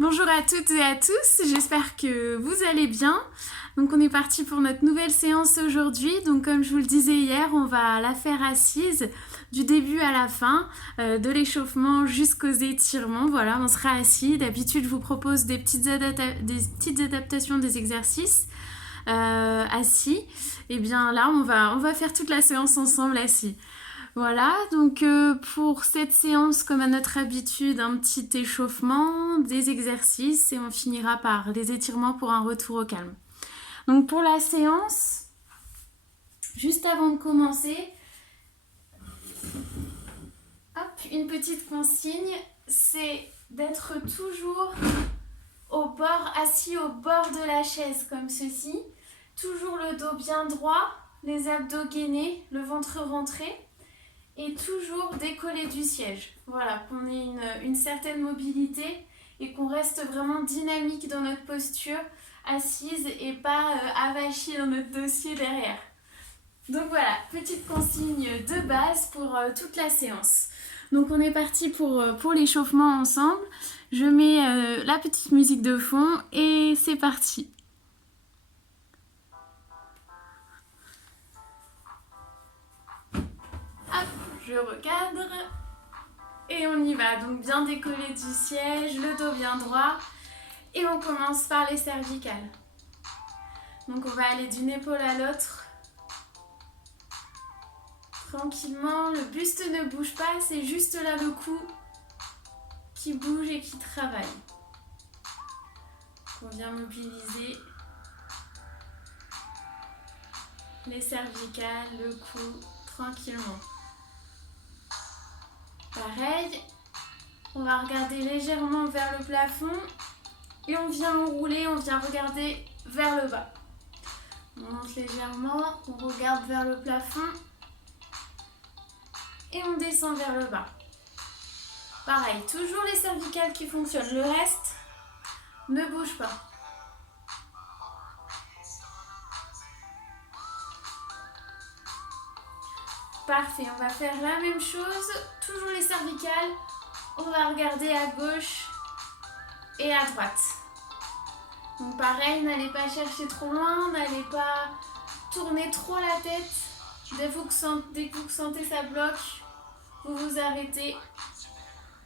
Bonjour à toutes et à tous, j'espère que vous allez bien. Donc on est parti pour notre nouvelle séance aujourd'hui. Donc comme je vous le disais hier, on va la faire assise du début à la fin, de l'échauffement jusqu'aux étirements. Voilà, on sera assis. D'habitude je vous propose des petites adaptations des exercices assis. Et bien là on va faire toute la séance ensemble assis. Voilà, donc pour cette séance, comme à notre habitude, un petit échauffement, des exercices et on finira par des étirements pour un retour au calme. Donc pour la séance, juste avant de commencer, hop, une petite consigne, c'est d'être toujours assis au bord de la chaise comme ceci, toujours le dos bien droit, les abdos gainés, le ventre rentré. Et toujours décoller du siège. Voilà, qu'on ait une certaine mobilité et qu'on reste vraiment dynamique dans notre posture, assise et pas avachie dans notre dossier derrière. Donc voilà, petite consigne de base pour toute la séance. Donc on est parti pour l'échauffement ensemble. Je mets la petite musique de fond et c'est parti. Hop, je recadre. Et on y va, donc bien décollé du siège, le dos bien droit. Et on commence par les cervicales. Donc on va aller d'une épaule à l'autre. Tranquillement, le buste ne bouge pas, c'est juste là le cou qui bouge et qui travaille. On vient mobiliser les cervicales, le cou, tranquillement. Pareil, on va regarder légèrement vers le plafond et on vient enrouler, on vient regarder vers le bas. On monte légèrement, on regarde vers le plafond et on descend vers le bas. Pareil, toujours les cervicales qui fonctionnent, le reste ne bouge pas. Parfait, on va faire la même chose, toujours les cervicales, on va regarder à gauche et à droite. Donc pareil, n'allez pas chercher trop loin, n'allez pas tourner trop la tête. Dès que vous sentez ça bloque, vous vous arrêtez.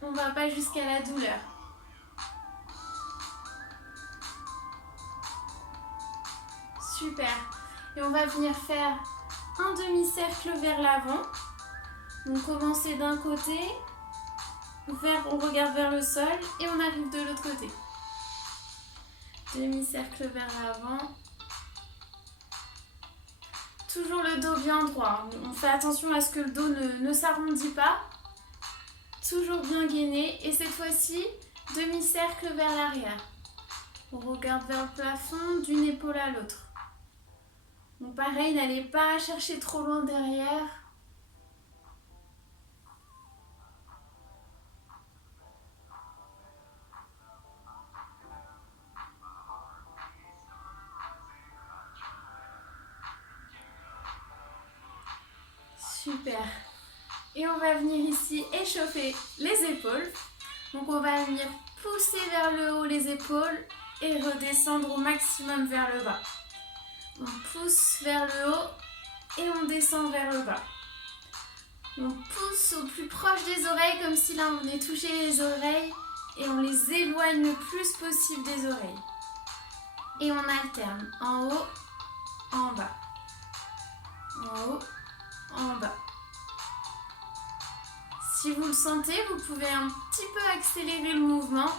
On ne va pas jusqu'à la douleur. Super. Et on va venir faire un demi-cercle vers l'avant. Donc commencer d'un côté, on regarde vers le sol et on arrive de l'autre côté. Demi-cercle vers l'avant. Toujours le dos bien droit. On fait attention à ce que le dos ne s'arrondit pas. Toujours bien gainé. Et cette fois-ci, demi-cercle vers l'arrière. On regarde vers le plafond d'une épaule à l'autre. Donc pareil, n'allez pas chercher trop loin derrière. Super. Et on va venir ici échauffer les épaules. Donc on va venir pousser vers le haut les épaules et redescendre au maximum vers le bas. On pousse vers le haut et on descend vers le bas. On pousse au plus proche des oreilles comme si là on venait toucher les oreilles et on les éloigne le plus possible des oreilles. Et on alterne en haut, en bas. En haut, en bas. Si vous le sentez, vous pouvez un petit peu accélérer le mouvement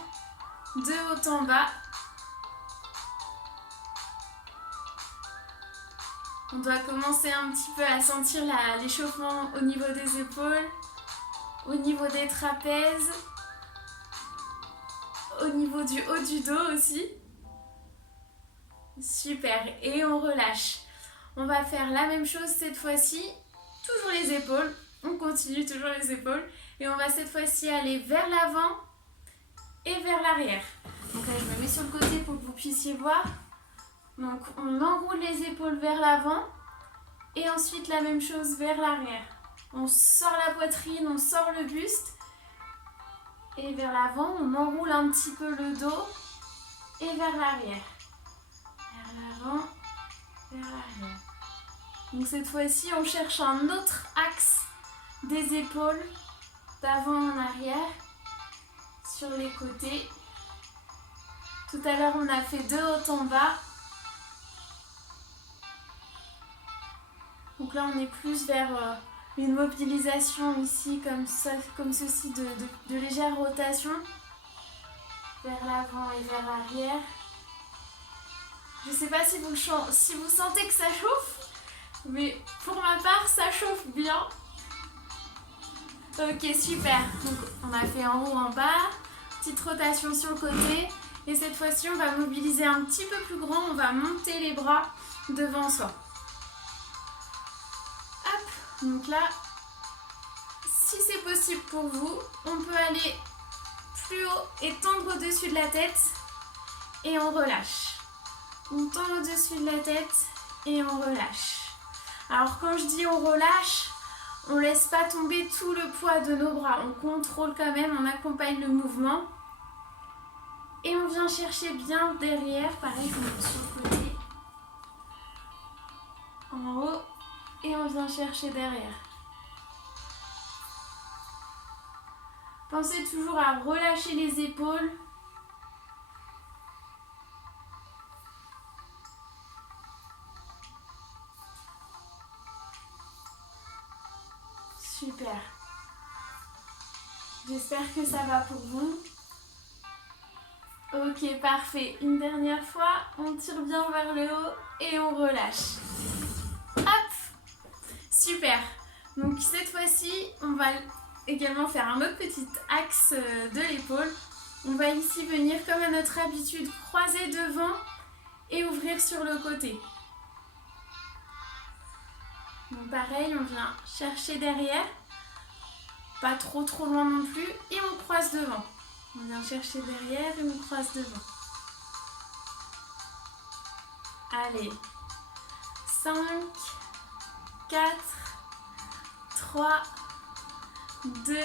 de haut en bas. On doit commencer un petit peu à sentir l'échauffement au niveau des épaules, au niveau des trapèzes, au niveau du haut du dos aussi. Super, et on relâche. On va faire la même chose cette fois-ci, toujours les épaules. On continue toujours les épaules et on va cette fois-ci aller vers l'avant et vers l'arrière. Donc là, je me mets sur le côté pour que vous puissiez voir. Donc on enroule les épaules vers l'avant et ensuite la même chose vers l'arrière. On sort la poitrine, on sort le buste et vers l'avant. On enroule un petit peu le dos et vers l'arrière. Vers l'avant, vers l'arrière. Donc cette fois-ci, on cherche un autre axe des épaules, d'avant en arrière, sur les côtés. Tout à l'heure, on a fait de haut en bas. Donc là, on est plus vers une mobilisation ici, comme ceci, de légère rotation. Vers l'avant et vers l'arrière. Je ne sais pas si vous sentez que ça chauffe, mais pour ma part, ça chauffe bien. Ok, super. Donc, on a fait en haut, en bas. Petite rotation sur le côté. Et cette fois-ci, on va mobiliser un petit peu plus grand. On va monter les bras devant soi. Hop. Donc là, si c'est possible pour vous, on peut aller plus haut et tendre au-dessus de la tête. Et on relâche. On tend au-dessus de la tête et on relâche. Alors quand je dis on relâche, on ne laisse pas tomber tout le poids de nos bras. On contrôle quand même, on accompagne le mouvement. Et on vient chercher bien derrière, pareil comme sur le côté. En haut et on vient chercher derrière. Pensez toujours à relâcher les épaules. Super. J'espère que ça va pour vous. Ok, parfait. Une dernière fois, on tire bien vers le haut et on relâche. Hop! Super. Donc cette fois-ci, on va également faire un autre petit axe de l'épaule. On va ici venir comme à notre habitude, croiser devant et ouvrir sur le côté. Donc pareil, on vient chercher derrière, pas trop loin non plus, et on croise devant. On vient chercher derrière et on croise devant. Allez, 5, 4, 3, 2,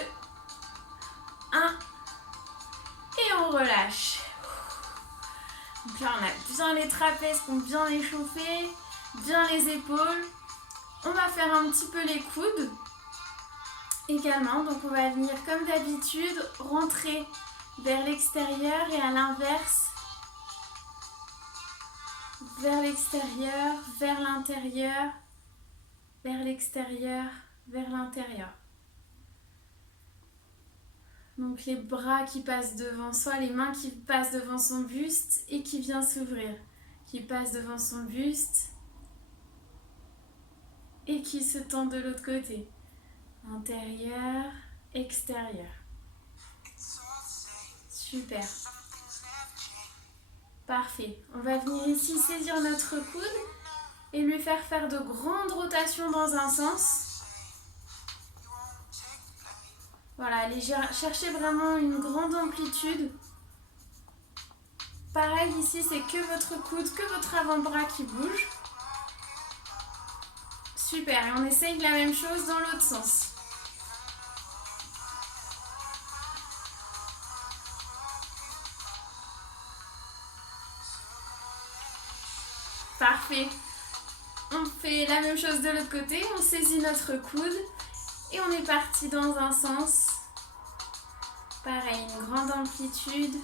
1, et on relâche. Donc là, on a bien les trapèzes qui ont bien échauffé, bien les épaules. On va faire un petit peu les coudes également. Donc on va venir comme d'habitude rentrer vers l'extérieur et à l'inverse. Vers l'extérieur, vers l'intérieur, vers l'extérieur, vers l'intérieur. Donc les bras qui passent devant soi, les mains qui passent devant son buste et qui vient s'ouvrir. Qui passe devant son buste et qui se tend de l'autre côté. Intérieur, extérieur. Super. Parfait. On va venir ici saisir notre coude et lui faire de grandes rotations dans un sens. Voilà, allez chercher vraiment une grande amplitude. Pareil ici, c'est que votre coude, que votre avant-bras qui bouge. Super, et on essaye la même chose dans l'autre sens. Parfait. On fait la même chose de l'autre côté, on saisit notre coude et on est parti dans un sens. Pareil, une grande amplitude.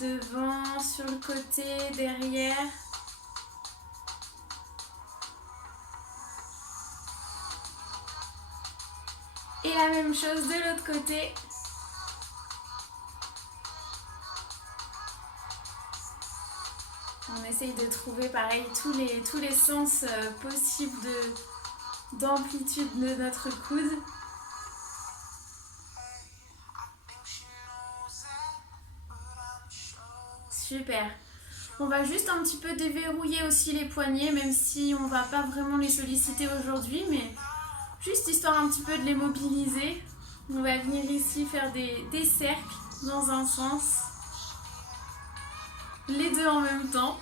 Devant, sur le côté, derrière. Et la même chose de l'autre côté. On essaye de trouver pareil tous les sens possibles d'amplitude de notre coude. Super. On va juste un petit peu déverrouiller aussi les poignets, même si on ne va pas vraiment les solliciter aujourd'hui, mais juste histoire un petit peu de les mobiliser. On va venir ici faire des cercles dans un sens. Les deux en même temps.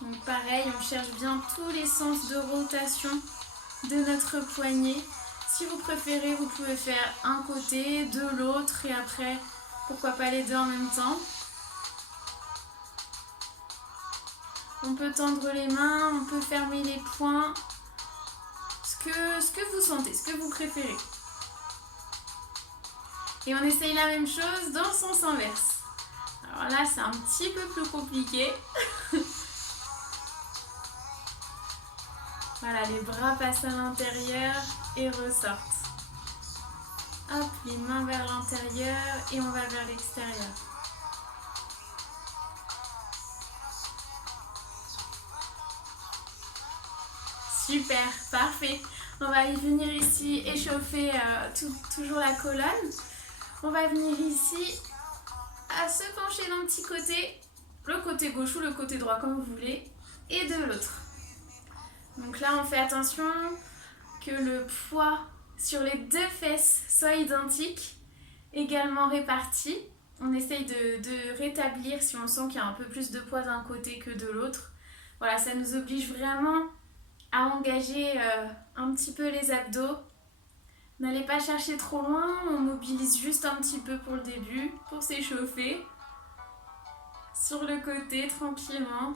Donc pareil, on cherche bien tous les sens de rotation de notre poignet. Si vous préférez, vous pouvez faire un côté, de l'autre et après, pourquoi pas les deux en même temps. On peut tendre les mains, on peut fermer les poings. Ce que vous sentez, ce que vous préférez. Et on essaye la même chose dans le sens inverse. Alors là, c'est un petit peu plus compliqué. Voilà, les bras passent à l'intérieur et ressortent. Hop, les mains vers l'intérieur et on va vers l'extérieur. Super, parfait. On va y venir ici échauffer toujours la colonne. On va venir ici à se pencher d'un petit côté, le côté gauche ou le côté droit comme vous voulez, et de l'autre. Donc là, on fait attention que le poids sur les deux fesses soit identique, également réparti. On essaye de rétablir si on sent qu'il y a un peu plus de poids d'un côté que de l'autre. Voilà, ça nous oblige vraiment à engager un petit peu les abdos. N'allez pas chercher trop loin, on mobilise juste un petit peu pour le début, pour s'échauffer. Sur le côté, tranquillement.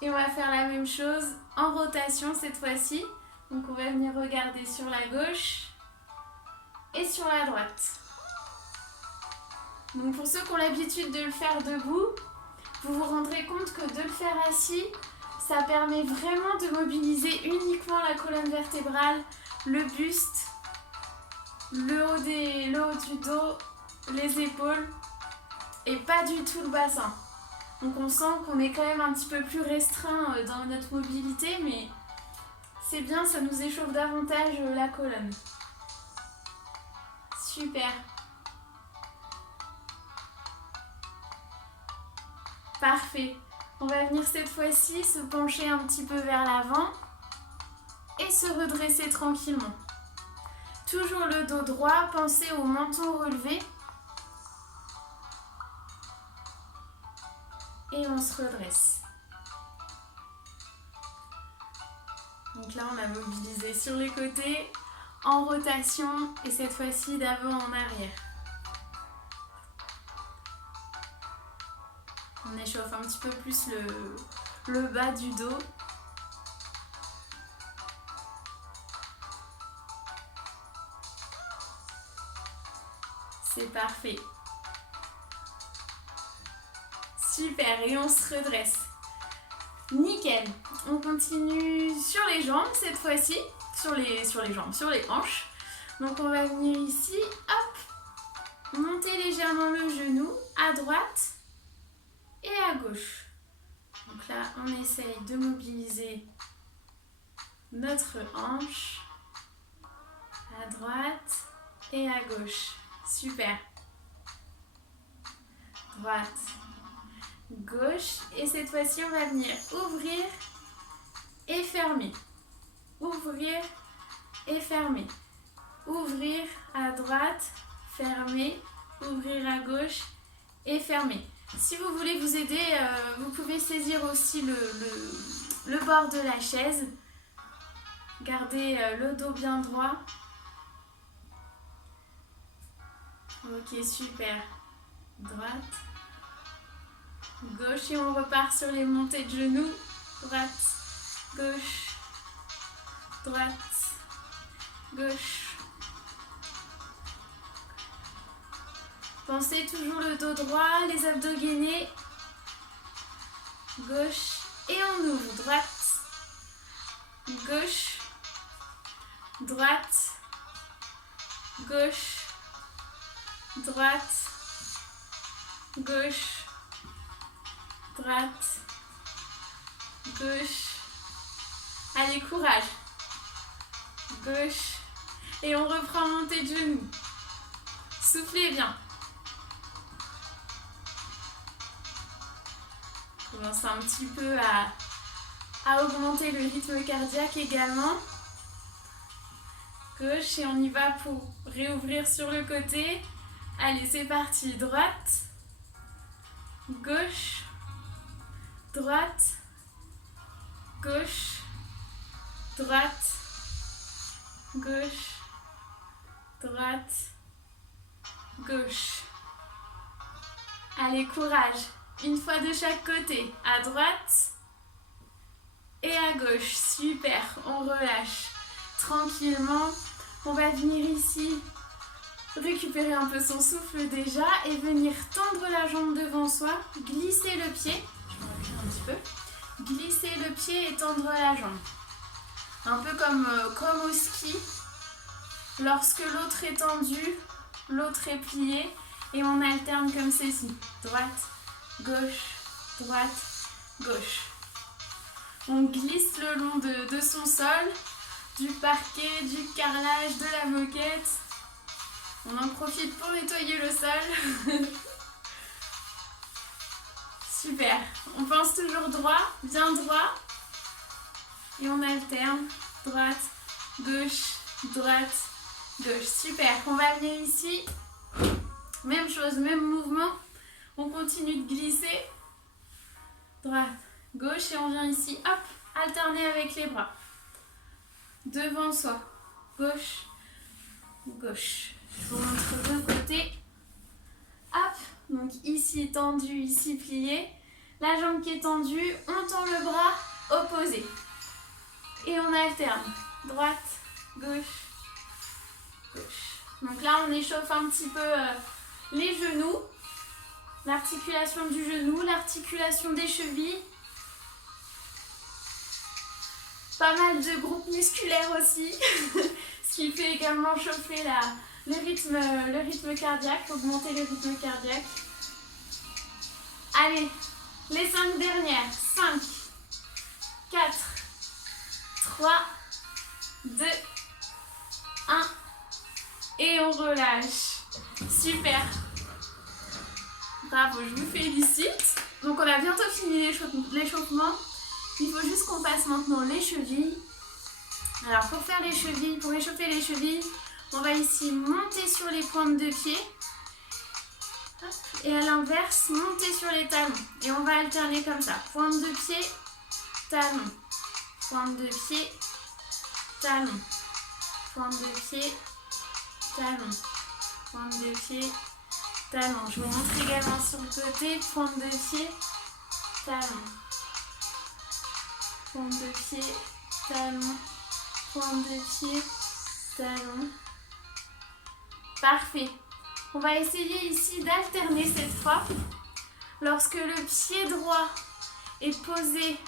Et on va faire la même chose en rotation cette fois-ci. Donc on va venir regarder sur la gauche et sur la droite. Donc pour ceux qui ont l'habitude de le faire debout, vous vous rendrez compte que de le faire assis, ça permet vraiment de mobiliser uniquement la colonne vertébrale, le buste, le haut du dos, les épaules et pas du tout le bassin. Donc on sent qu'on est quand même un petit peu plus restreint dans notre mobilité, mais c'est bien, ça nous échauffe davantage la colonne. Super. Parfait. On va venir cette fois-ci se pencher un petit peu vers l'avant et se redresser tranquillement. Toujours le dos droit, pensez au menton relevé. Et on se redresse. Donc là, on a mobilisé sur les côtés, en rotation, et cette fois-ci d'avant en arrière. On échauffe un petit peu plus le bas du dos. C'est parfait. Super, et on se redresse. Nickel. On continue sur les jambes cette fois-ci. Sur les jambes, sur les hanches. Donc on va venir ici, hop, monter légèrement le genou à droite et à gauche. Donc là, on essaye de mobiliser notre hanche à droite et à gauche. Super. Droite, gauche. Et cette fois-ci, on va venir ouvrir et fermer. Ouvrir et fermer. Ouvrir à droite, fermer. Ouvrir à gauche et fermer. Si vous voulez vous aider, vous pouvez saisir aussi le bord de la chaise. Gardez le dos bien droit. Ok, super. Droite, gauche et on repart sur les montées de genoux. Droite, gauche, droite, gauche. Pensez toujours le dos droit, les abdos gainés. Gauche et on ouvre. Droite, gauche, droite, gauche, droite, gauche, droite, gauche. Allez, courage. Gauche. Et on reprend montée de genoux. Soufflez bien. Commence un petit peu à augmenter le rythme cardiaque également. Gauche et on y va pour réouvrir sur le côté. Allez, c'est parti. Droite, gauche, droite, gauche, droite, gauche, droite, gauche. Allez, courage. Une fois de chaque côté. À droite et à gauche. Super, on relâche. Tranquillement, on va venir ici récupérer un peu son souffle déjà et venir tendre la jambe devant soi, glisser le pied. Je vais reculer un petit peu. Glisser le pied et tendre la jambe. Un peu comme au ski. Lorsque l'autre est tendu, l'autre est plié et on alterne comme ceci. Droite, gauche, droite, gauche. On glisse le long de son sol, du parquet, du carrelage, de la moquette. On en profite pour nettoyer le sol. Super. On pense toujours droit, bien droit. Et on alterne. Droite, gauche, droite, gauche. Super. On va venir ici. Même chose, même mouvement. On continue de glisser. Droite, gauche. Et on vient ici, hop, alterner avec les bras. Devant soi. Gauche, gauche. Je vous montre de côté. Hop, donc ici tendu, ici plié. La jambe qui est tendue, on tend le bras opposé. Et on alterne. Droite, gauche, gauche. Donc là, on échauffe un petit peu les genoux. L'articulation du genou, l'articulation des chevilles. Pas mal de groupes musculaires aussi. Ce qui fait également chauffer le rythme cardiaque, augmenter le rythme cardiaque. Allez, les 5 dernières. 5, 4, 3, 2, 1. Et on relâche. Super. Bravo, je vous félicite. Donc on a bientôt fini l'échauffement. Il faut juste qu'on fasse maintenant les chevilles. Alors pour faire les chevilles, pour échauffer les chevilles, on va ici monter sur les pointes de pied. Et à l'inverse, monter sur les talons. Et on va alterner comme ça. Pointe de pied, talon. Pointe de pied, talon. Pointe de pied, talon. Pointe de pied, talon. Je vous montre également sur le côté. Pointe de pied, talon. Pointe de pied, talon. Pointe de pied, talon. Parfait. On va essayer ici d'alterner cette fois. Lorsque le pied droit est posé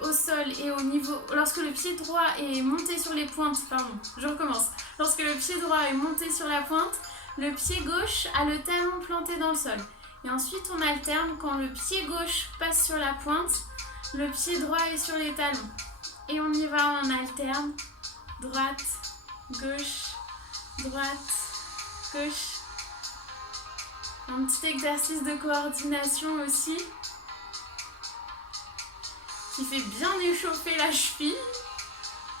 au sol et au niveau... Lorsque le pied droit est monté sur les pointes... Pardon, je recommence. Lorsque le pied droit est monté sur la pointe, le pied gauche a le talon planté dans le sol. Et ensuite, on alterne. Quand le pied gauche passe sur la pointe, le pied droit est sur les talons. Et on y va, on alterne. Droite, gauche, droite, gauche. Un petit exercice de coordination aussi. Qui fait bien échauffer la cheville.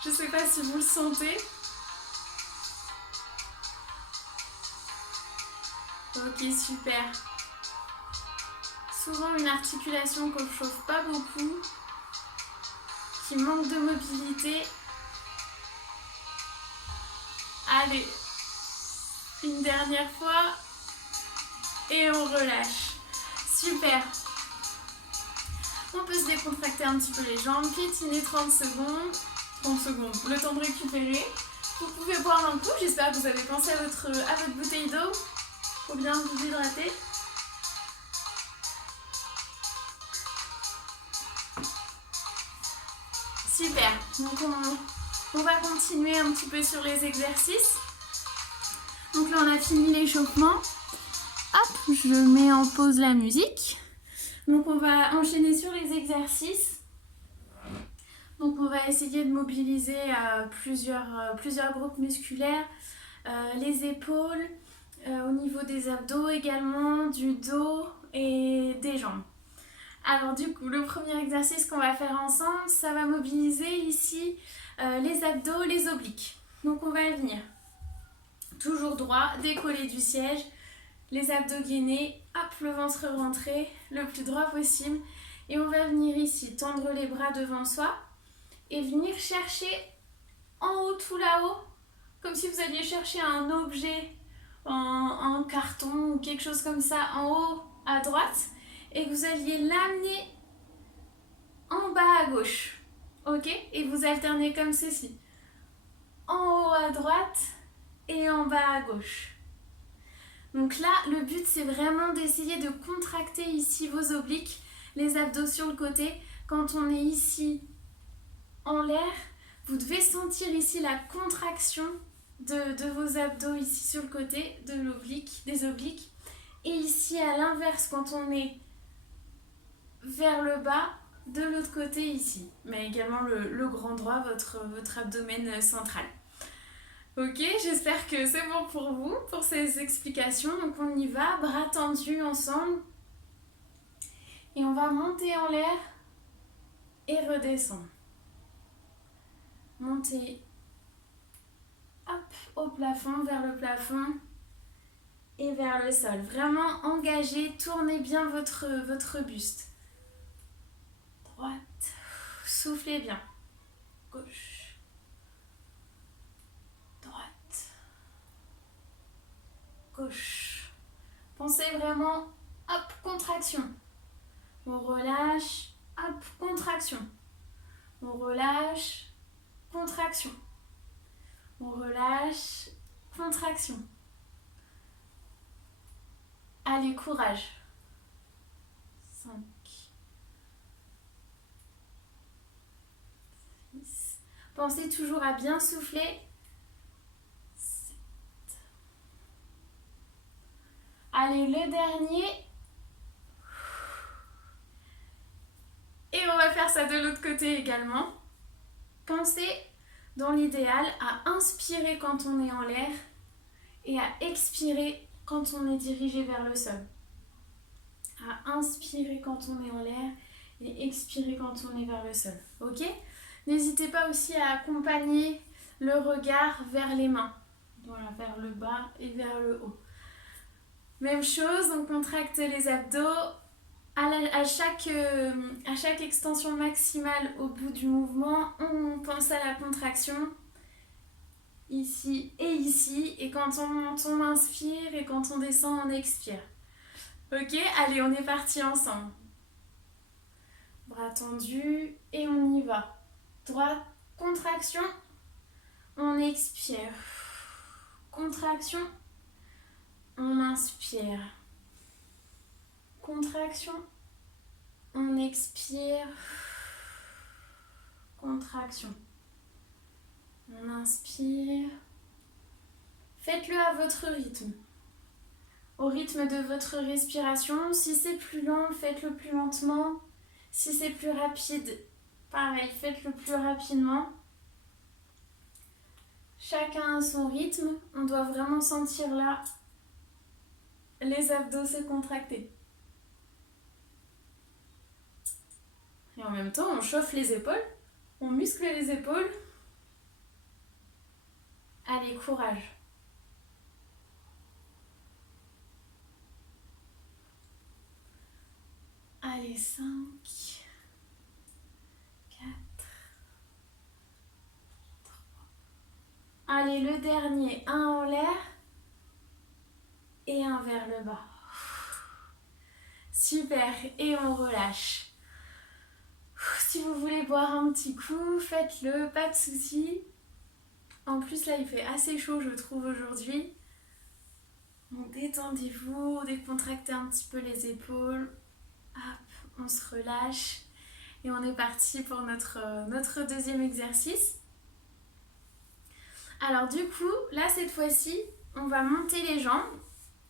Je ne sais pas si vous le sentez. Ok, super. Souvent une articulation qu'on ne chauffe pas beaucoup, qui manque de mobilité. Allez, une dernière fois et on relâche. Super. On peut se décontracter un petit peu les jambes, piétiner 30 secondes. 30 secondes, le temps de récupérer. Vous pouvez boire un coup, j'espère que vous avez pensé à votre bouteille d'eau. Faut bien vous hydrater. Super, donc on va continuer un petit peu sur les exercices. Donc là on a fini l'échauffement. Hop, je mets en pause la musique. Donc on va enchaîner sur les exercices. Donc on va essayer de mobiliser plusieurs groupes musculaires. Les épaules, au niveau des abdos également, du dos et des jambes. Alors du coup, le premier exercice qu'on va faire ensemble, ça va mobiliser ici les abdos, les obliques. Donc on va venir toujours droit, décollé du siège, les abdos gainés, hop, le ventre rentré, le plus droit possible. Et on va venir ici tendre les bras devant soi et venir chercher en haut, tout là-haut, comme si vous alliez chercher un objet en carton ou quelque chose comme ça en haut à droite et que vous alliez l'amener en bas à gauche. Ok? Et vous alternez comme ceci. En haut à droite et en bas à gauche. Donc là, le but, c'est vraiment d'essayer de contracter ici vos obliques, les abdos sur le côté. Quand on est ici en l'air, vous devez sentir ici la contraction de vos abdos ici sur le côté, de l'oblique, des obliques. Et ici, à l'inverse, quand on est vers le bas, de l'autre côté ici. Mais également le grand droit, votre abdomen central. Ok, j'espère que c'est bon pour vous, pour ces explications. Donc on y va, bras tendus ensemble. Et on va monter en l'air et redescendre. Monter, hop, au plafond, vers le plafond et vers le sol. Vraiment engagé, tournez bien votre buste. Droite, soufflez bien. Gauche, droite, gauche. Pensez vraiment, hop, contraction. On relâche, hop, contraction. On relâche, contraction. On relâche, contraction. Allez, courage. 5, 6. Pensez toujours à bien souffler. 7. Allez, le dernier. Et on va faire ça de l'autre côté également. Pensez, dans l'idéal, à inspirer quand on est en l'air et à expirer quand on est dirigé vers le sol. À inspirer quand on est en l'air et expirer quand on est vers le sol. Ok? N'hésitez pas aussi à accompagner le regard vers les mains. Voilà, vers le bas et vers le haut. Même chose, on contracte les abdos. À chaque extension maximale au bout du mouvement, on pense à la contraction ici et ici. Et quand on monte, on inspire et quand on descend, on expire. Ok, allez, on est parti ensemble. Bras tendus et on y va. Droite, contraction, on expire. Contraction, on inspire. Contraction, on expire. Contraction, on inspire. Faites-le à votre rythme. Au rythme de votre respiration. Si c'est plus lent, faites-le plus lentement. Si c'est plus rapide, pareil, faites-le plus rapidement. Chacun a son rythme. On doit vraiment sentir là les abdos se contracter. Et en même temps, on chauffe les épaules. On muscle les épaules. Allez, courage. Allez, 5, 4, 3. Allez, le dernier, un en l'air et un vers le bas. Super, et on relâche. Si vous voulez boire un petit coup, faites-le, pas de souci. En plus, là, il fait assez chaud, je trouve, aujourd'hui. Donc, détendez-vous, décontractez un petit peu les épaules. Hop, on se relâche. Et on est parti pour notre deuxième exercice. Alors, du coup, là, cette fois-ci, on va monter les jambes,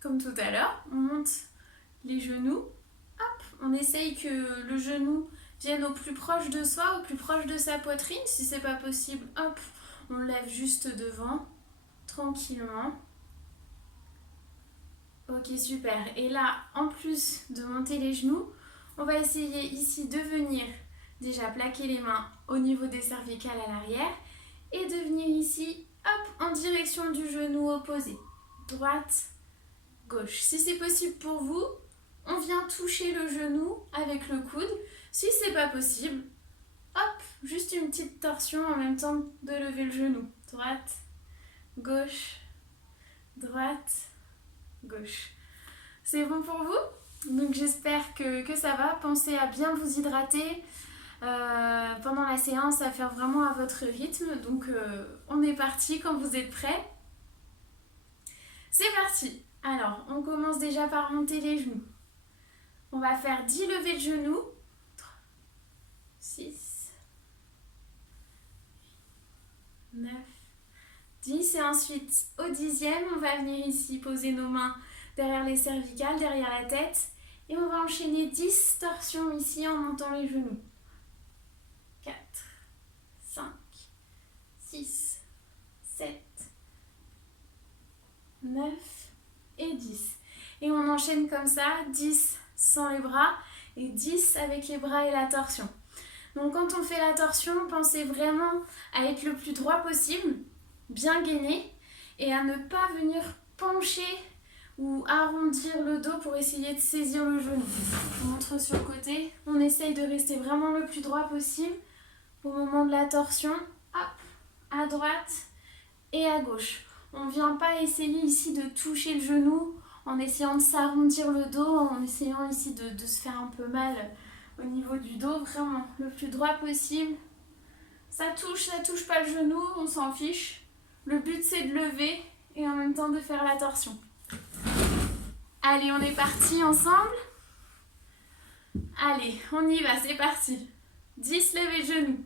comme tout à l'heure. On monte les genoux. Hop, on essaye que le genou vienne au plus proche de soi, au plus proche de sa poitrine. Si c'est pas possible, hop, on le lève juste devant, tranquillement. Ok, super. Et là, en plus de monter les genoux, on va essayer ici de venir déjà plaquer les mains au niveau des cervicales à l'arrière et de venir ici, hop, en direction du genou opposé. Droite, gauche. Si c'est possible pour vous, on vient toucher le genou avec le coude. Si c'est pas possible, hop, juste une petite torsion en même temps de lever le genou. Droite, gauche, droite, gauche. C'est bon pour vous? Donc j'espère que ça va. Pensez à bien vous hydrater pendant la séance, à faire vraiment à votre rythme. Donc on est parti quand vous êtes prêts. C'est parti. Alors, on commence déjà par monter les genoux. On va faire 10 levées de genoux. 3, 6, 9, 10. Et ensuite, au 10e, on va venir ici poser nos mains derrière les cervicales, derrière la tête. Et on va enchaîner 10 torsions ici en montant les genoux. 4, 5, 6, 7, 9 et 10. Et on enchaîne comme ça, 10 sans les bras et 10 avec les bras et la torsion. Donc quand on fait la torsion, pensez vraiment à être le plus droit possible, bien gainé, et à ne pas venir pencher ou arrondir le dos pour essayer de saisir le genou. On montre sur le côté, on essaye de rester vraiment le plus droit possible au moment de la torsion. Hop, à droite et à gauche. On ne vient pas essayer ici de toucher le genou en essayant de s'arrondir le dos, en essayant ici de se faire un peu mal au niveau du dos. Vraiment, le plus droit possible. Ça touche pas le genou, on s'en fiche. Le but, c'est de lever et en même temps de faire la torsion. Allez, on est parti ensemble. Allez, on y va, c'est parti. 10 levées de genoux.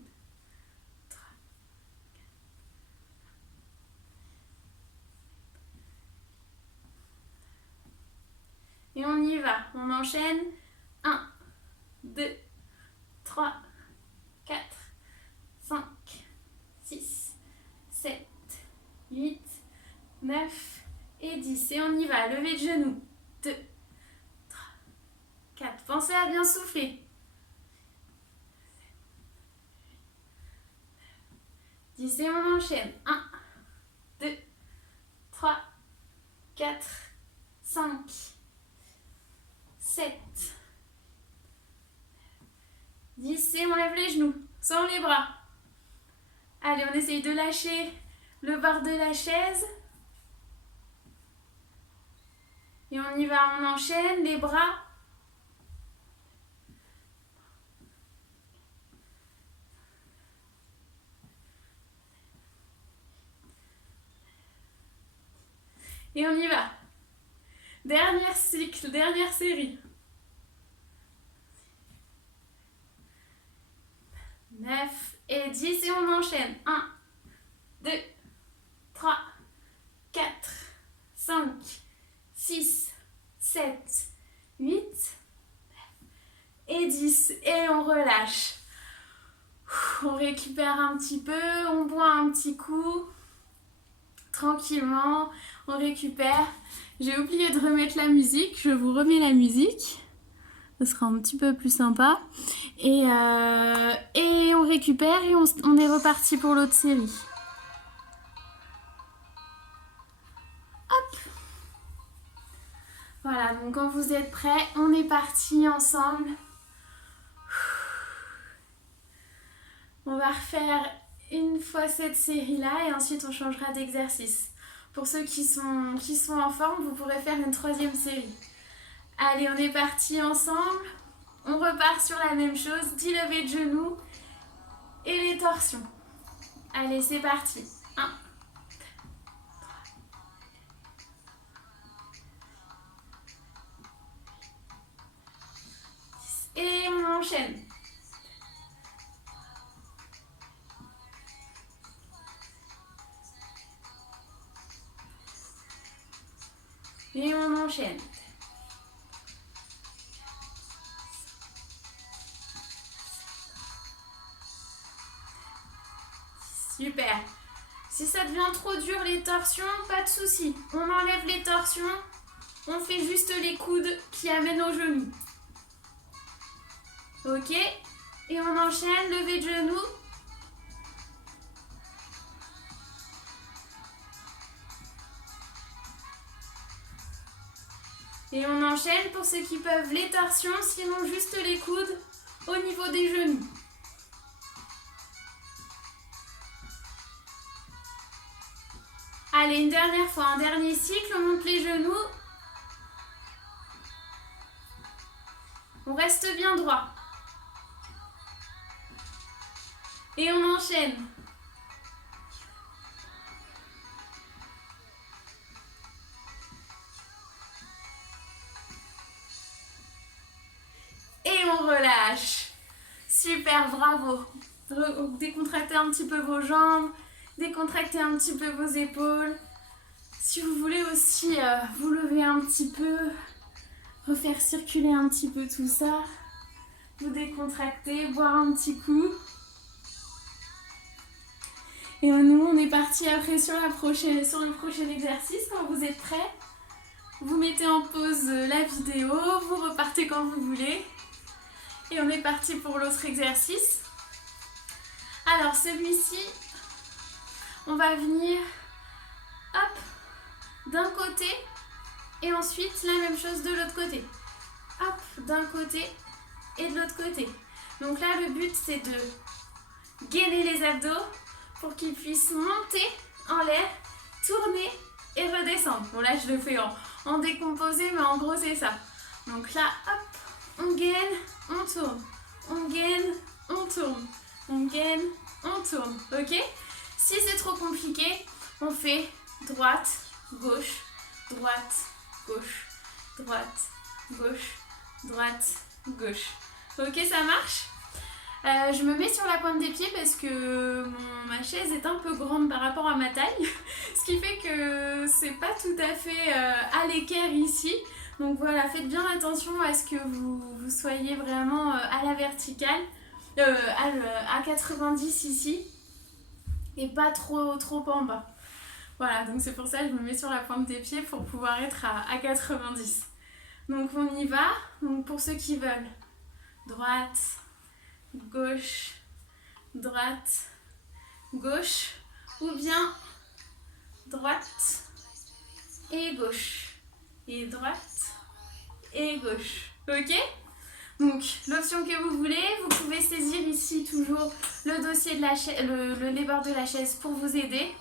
Et on y va, on enchaîne. 1, 2, 3, 4, 5, 6, 7, 8, 9 et 10. Et on y va, levée de genoux. 2, 3, 4. Pensez à bien souffler. 10 et on enchaîne. 1, 2, 3, 4, 5, 7, 10 et on lève les genoux, sans les bras. Allez, on essaye de lâcher le bord de la chaise. Et on y va, on enchaîne les bras. Et on y va. Dernier cycle, dernière série. 9 et 10 et on enchaîne. 1, 2, 3, 4, 5, 6, 7, 8 et 10. Et on relâche. On récupère un petit peu, on boit un petit coup. Tranquillement, on récupère. J'ai oublié de remettre la musique, je vous remets la musique. Ce sera un petit peu plus sympa. Et on récupère et on est reparti pour l'autre série. Hop. Voilà, donc quand vous êtes prêts, on est parti ensemble. On va refaire une fois cette série-là et ensuite on changera d'exercice. Pour ceux qui sont en forme, vous pourrez faire une 3e série. Allez, on est parti ensemble. On repart sur la même chose, 10 levées de genoux et les torsions. Allez, c'est parti. 1, 2, et on enchaîne. Et on enchaîne. Super. Si ça devient trop dur les torsions, pas de souci. On enlève les torsions, on fait juste les coudes qui amènent aux genoux. Ok. Et on enchaîne, lever de genoux. Et on enchaîne pour ceux qui peuvent les torsions, sinon juste les coudes au niveau des genoux. Allez, une dernière fois, un dernier cycle, on monte les genoux. On reste bien droit. Et on enchaîne. Et on relâche. Super, bravo. Décontractez un petit peu vos jambes, décontractez un petit peu vos épaules. Si vous voulez aussi vous lever un petit peu, refaire circuler un petit peu tout ça, vous décontractez, boire un petit coup. Et nous, on est parti après sur le prochain exercice. Quand vous êtes prêts, vous mettez en pause la vidéo, vous repartez quand vous voulez. Et on est parti pour l'autre exercice. Alors celui-ci, on va venir, hop, d'un côté et ensuite la même chose de l'autre côté. Hop, d'un côté et de l'autre côté. Donc là, le but, c'est de gainer les abdos pour qu'ils puissent monter en l'air, tourner et redescendre. Bon, là, je le fais en décomposé, mais en gros, c'est ça. Donc là, hop, on gaine, on tourne. On gaine, on tourne. On gaine, on tourne. Ok? Si c'est trop compliqué, on fait droite, gauche, droite, gauche, droite, gauche, droite, gauche. Ok, ça marche? Je me mets sur la pointe des pieds parce que ma chaise est un peu grande par rapport à ma taille. Ce qui fait que c'est pas tout à fait à l'équerre ici. Donc voilà, faites bien attention à ce que vous soyez vraiment à la verticale, à 90 ici, et pas trop en bas. Voilà, donc c'est pour ça que je me mets sur la pointe des pieds pour pouvoir être à 90. Donc on y va. Donc pour ceux qui veulent, droite, gauche, droite, gauche, ou bien droite et gauche, et droite et gauche. Ok? Donc l'option que vous voulez, vous pouvez saisir ici toujours le dossier de la chaise, les bords de la chaise pour vous aider.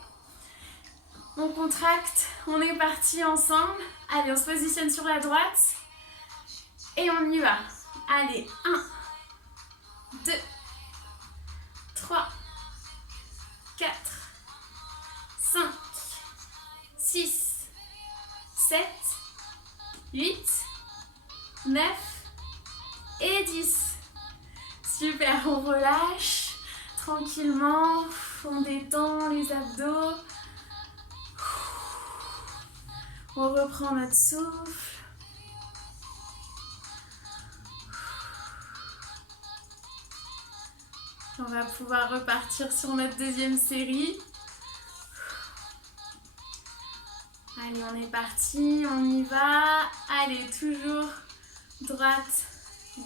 On contracte, on est parti ensemble. Allez, on se positionne sur la droite et on y va. Allez, 1, 2, 3, 4, 5, 6, 7, 8, 9 et 10. Super, on relâche tranquillement, on détend les abdos. On reprend notre souffle. On va pouvoir repartir sur notre deuxième série. Allez, on est parti, on y va. Allez, toujours droite,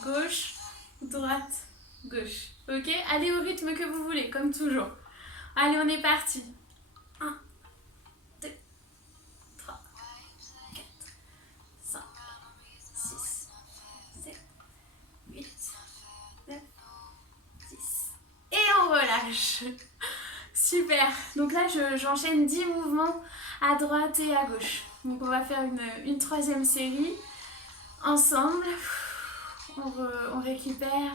gauche, droite, gauche. Ok? Allez au rythme que vous voulez, comme toujours. Allez, on est parti. 1, 2, 3, 4, 5, 6, 7, 8, 9, 10. Et on relâche. Super. Donc là, j'enchaîne 10 mouvements à droite et à gauche. Donc on va faire une troisième série ensemble. On récupère,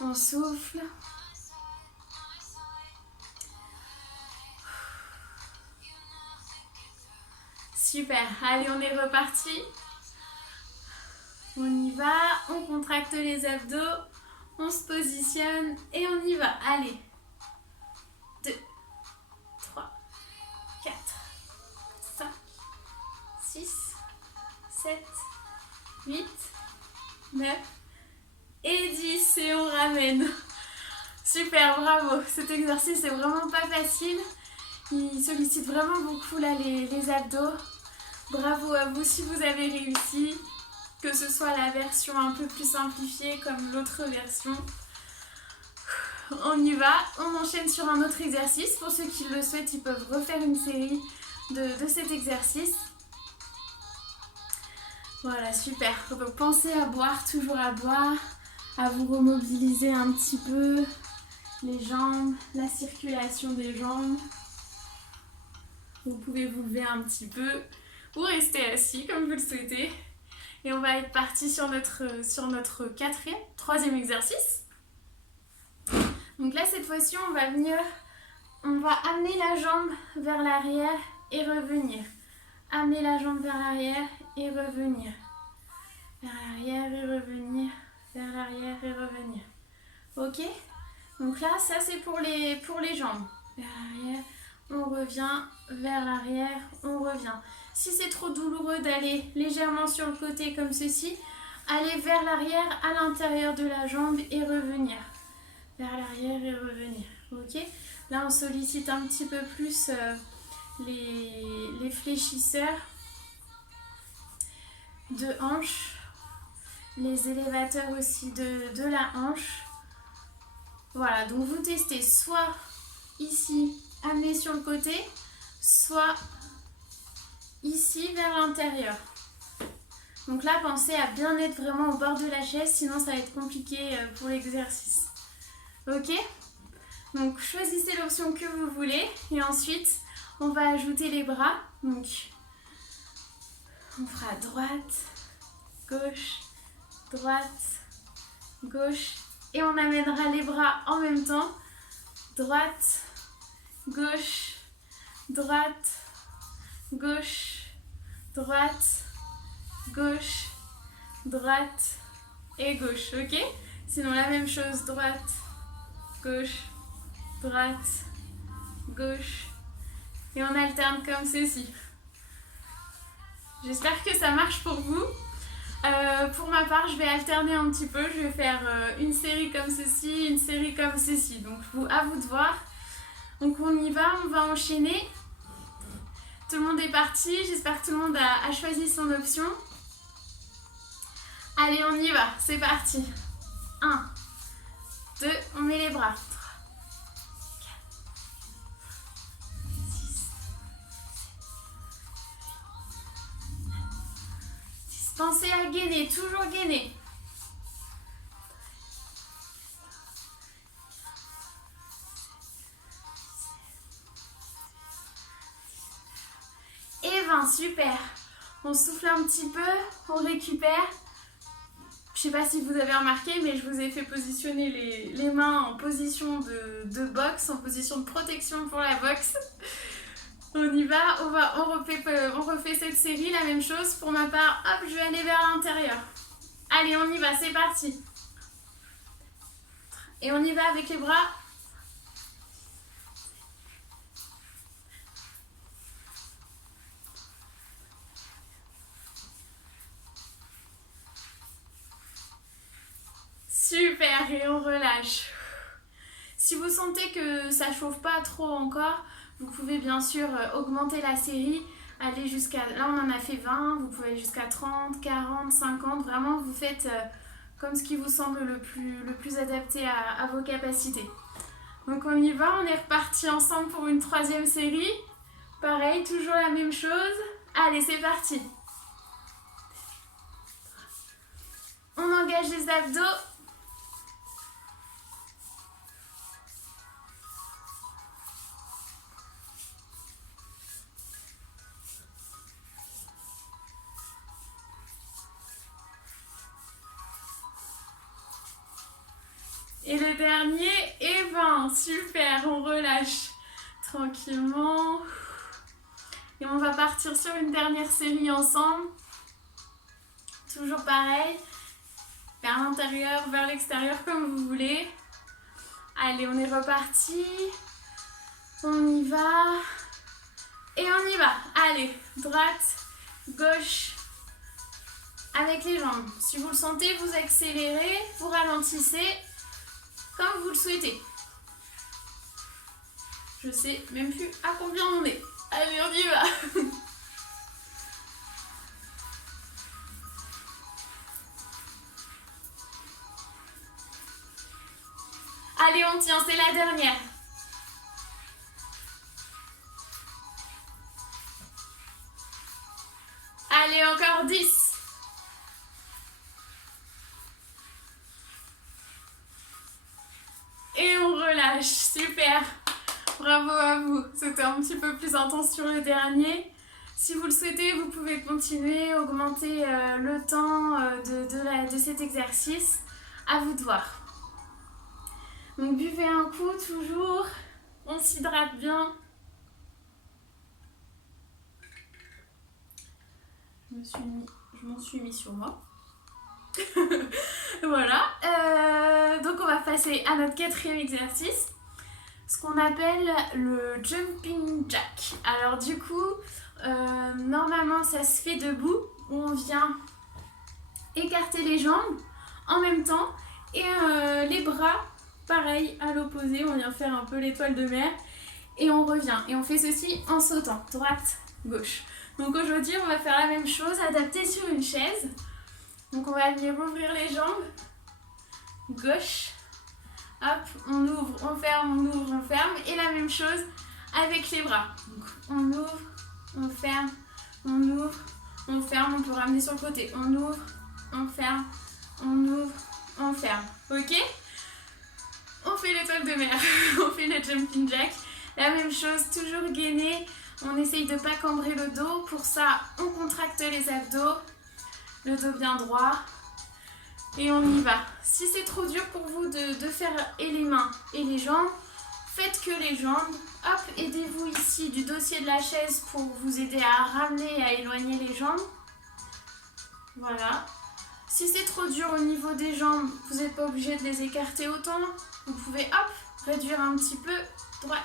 on souffle. Super. Allez, on est reparti. On y va, on contracte les abdos, on se positionne et on y va. Allez. 2, 3, 4, 5, 6, 7, 8, 9 et 10. Et on ramène. Super, bravo. Cet exercice est vraiment pas facile. Il sollicite vraiment beaucoup là, les abdos. Bravo à vous si vous avez réussi. Que ce soit la version un peu plus simplifiée comme l'autre version. On y va, on enchaîne sur un autre exercice. Pour ceux qui le souhaitent, ils peuvent refaire une série de cet exercice. Voilà, super. Pensez à boire, toujours à boire, à vous remobiliser un petit peu les jambes, la circulation des jambes. Vous pouvez vous lever un petit peu ou rester assis comme vous le souhaitez. Et on va être parti sur notre troisième exercice. Donc là, cette fois-ci, on va amener la jambe vers l'arrière et revenir. Amener la jambe vers l'arrière et revenir. Vers l'arrière et revenir. Vers l'arrière et revenir. Ok? Donc là, ça c'est pour les jambes. Vers l'arrière, on revient. Vers l'arrière, on revient. Si c'est trop douloureux d'aller légèrement sur le côté comme ceci, allez vers l'arrière à l'intérieur de la jambe et revenir. Vers l'arrière et revenir. Ok? Là, on sollicite un petit peu plus les fléchisseurs de hanche, les élévateurs aussi de la hanche. Voilà, donc vous testez soit ici, amener sur le côté, soit ici vers l'intérieur. Donc là, pensez à bien être vraiment au bord de la chaise, sinon ça va être compliqué pour l'exercice. Ok? Donc choisissez l'option que vous voulez et ensuite on va ajouter les bras. Donc on fera droite, gauche, droite, gauche et on amènera les bras en même temps. Droite, gauche, droite, gauche, droite, gauche, droite et gauche. Ok? Sinon la même chose, droite, gauche, droite, gauche et on alterne comme ceci. J'espère que ça marche pour vous. Pour ma part, je vais alterner un petit peu. Je vais faire une série comme ceci, une série comme ceci. Donc à vous de voir. Donc on y va, on va enchaîner. Tout le monde est parti. J'espère que tout le monde a choisi son option. Allez, on y va. C'est parti. 1, 2, on met les bras. Pensez à gainer, toujours gainer. Et 20, super. On souffle un petit peu, on récupère. Je sais pas si vous avez remarqué, mais je vous ai fait positionner les mains en position de boxe, en position de protection pour la boxe. On y va, on refait cette série, la même chose. Pour ma part, hop, je vais aller vers l'intérieur. Allez, on y va, c'est parti. Et on y va avec les bras. Super, et on relâche. Si vous sentez que ça chauffe pas trop encore, vous pouvez bien sûr augmenter la série, aller jusqu'à, là on en a fait 20, vous pouvez aller jusqu'à 30, 40, 50, vraiment vous faites comme ce qui vous semble le plus adapté à vos capacités. Donc on y va, on est reparti ensemble pour une troisième série. Pareil, toujours la même chose. Allez, c'est parti. On engage les abdos. Et le dernier, et 20. Super, on relâche tranquillement. Et on va partir sur une dernière série ensemble. Toujours pareil. Vers l'intérieur, vers l'extérieur, comme vous voulez. Allez, on est reparti. On y va. Et on y va. Allez, droite, gauche. Avec les jambes. Si vous le sentez, vous accélérez, vous ralentissez. Comme vous le souhaitez. Je sais même plus à combien on est. Allez, on y va. Allez, on tient, c'est la dernière. Allez, encore 10. Et on relâche, super. Bravo à vous. C'était un petit peu plus intense intense sur le dernier. Si vous le souhaitez, vous pouvez continuer, augmenter le temps de cet exercice. À vous de voir. Donc buvez un coup toujours, on s'hydrate bien. Je m'en suis mis sur moi. Voilà. Donc on va passer à notre quatrième exercice, ce qu'on appelle le jumping jack. Alors du coup, normalement ça se fait debout, où on vient écarter les jambes en même temps et les bras, pareil à l'opposé, on vient faire un peu l'étoile de mer et on revient. Et on fait ceci en sautant, droite, gauche. Donc aujourd'hui on va faire la même chose, adapté sur une chaise. Donc on va venir ouvrir les jambes, gauche, hop, on ouvre, on ferme, on ouvre, on ferme. Et la même chose avec les bras. Donc on ouvre, on ferme, on ouvre, on ferme, on peut ramener sur le côté. On ouvre, on ferme, on ouvre, on ferme. Ok? On fait l'étoile de mer, on fait le jumping jack. La même chose, toujours gainé. On essaye de ne pas cambrer le dos. Pour ça, on contracte les abdos. Le dos bien droit. Et on y va. Si c'est trop dur pour vous de faire et les mains et les jambes, faites que les jambes. Hop, aidez-vous ici du dossier de la chaise pour vous aider à ramener et à éloigner les jambes. Voilà. Si c'est trop dur au niveau des jambes, vous n'êtes pas obligé de les écarter autant. Vous pouvez, hop, réduire un petit peu, droite.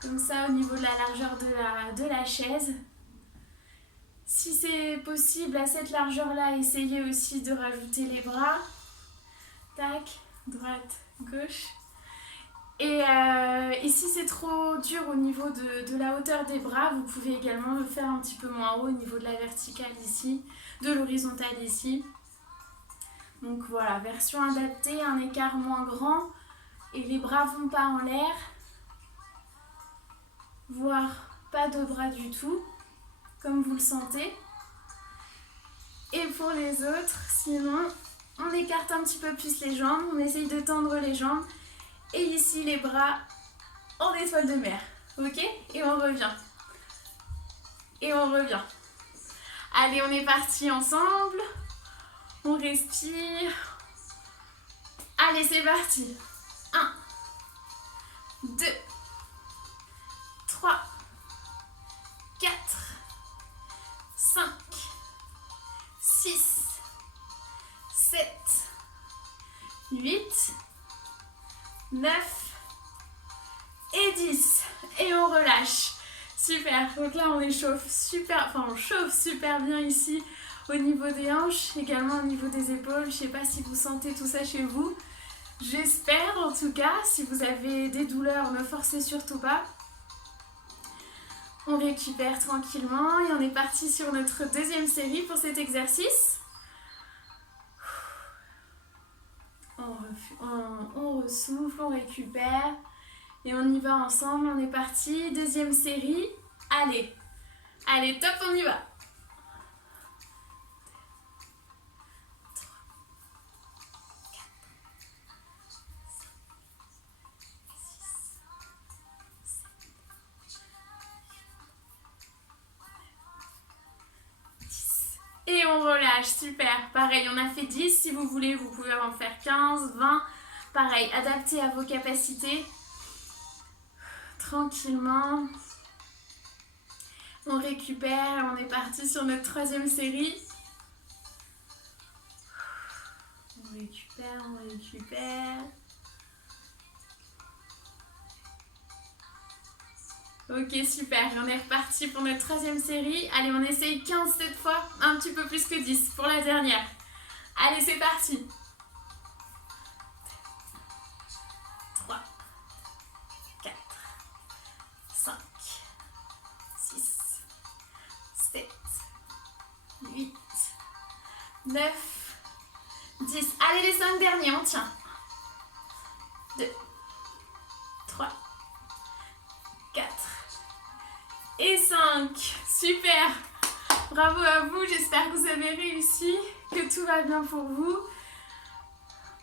Comme ça, au niveau de la largeur de la chaise. Si c'est possible, à cette largeur-là, essayez aussi de rajouter les bras. Tac, droite, gauche. Et si c'est trop dur au niveau de la hauteur des bras, vous pouvez également le faire un petit peu moins haut au niveau de la verticale ici, de l'horizontale ici. Donc voilà, version adaptée, un écart moins grand et les bras ne vont pas en l'air, voire pas de bras du tout, comme vous le sentez. Et pour les autres, sinon, on écarte un petit peu plus les jambes, on essaye de tendre les jambes et ici les bras en étoile de mer, ok? Et on revient. Et on revient. Allez, on est parti ensemble. On respire. Allez, c'est parti. 1, 2, 3, 4, 5, 6, 7, 8, 9 et 10. Et on relâche. Super. Donc là, on échauffe super, on chauffe super bien ici au niveau des hanches, également au niveau des épaules. Je ne sais pas si vous sentez tout ça chez vous. J'espère en tout cas. Si vous avez des douleurs, ne forcez surtout pas. On récupère tranquillement et on est parti sur notre deuxième série pour cet exercice. On ressouffle, on récupère et on y va ensemble. On est parti. Deuxième série. Allez, allez, top, on y va. 10. Et on relâche, super. Pareil, on a fait 10. Si vous voulez, vous pouvez en faire 15, 20. Pareil, adapté à vos capacités. Tranquillement. On récupère, on est parti sur notre troisième série. On récupère, on récupère. Ok, super. Et on est reparti pour notre troisième série. Allez, on essaye 15 cette fois, un petit peu plus que 10 pour la dernière. Allez, c'est parti. 3, 4, 5, 6, 7, 8, 9, 10. Allez, les 5 derniers, on tient. 2, 3, 4 et 5. Super. Bravo à vous, j'espère que vous avez réussi, que tout va bien pour vous.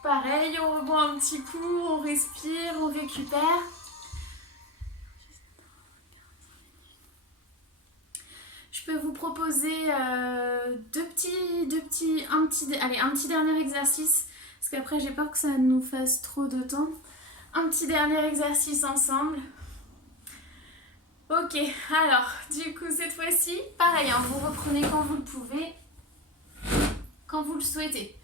Pareil, on reboit un petit coup, on respire, on récupère. peux vous proposer un petit dernier exercice, parce qu'après j'ai peur que ça nous fasse trop de temps. Un petit dernier exercice ensemble. Ok, alors du coup cette fois-ci, pareil, hein, vous reprenez quand vous le pouvez, quand vous le souhaitez.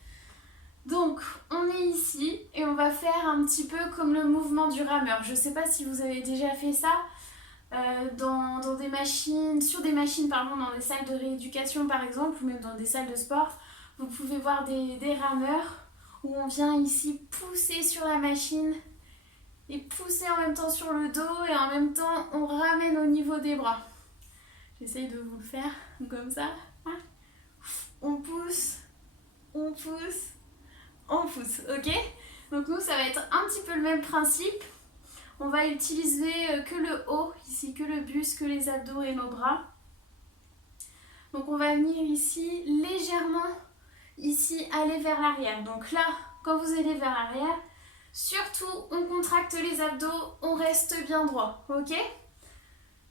Donc on est ici et on va faire un petit peu comme le mouvement du rameur. Je ne sais pas si vous avez déjà fait ça. Dans des machines, sur des machines, pardon, dans des salles de rééducation par exemple, ou même dans des salles de sport, vous pouvez voir des rameurs où on vient ici pousser sur la machine et pousser en même temps sur le dos et en même temps on ramène au niveau des bras. J'essaye de vous le faire comme ça. On pousse, on pousse, on pousse, ok? Donc nous ça va être un petit peu le même principe. On va utiliser que le haut, ici, que le buste, que les abdos et nos bras. Donc on va venir ici, légèrement, ici, aller vers l'arrière. Donc là, quand vous allez vers l'arrière, surtout, on contracte les abdos, on reste bien droit, ok?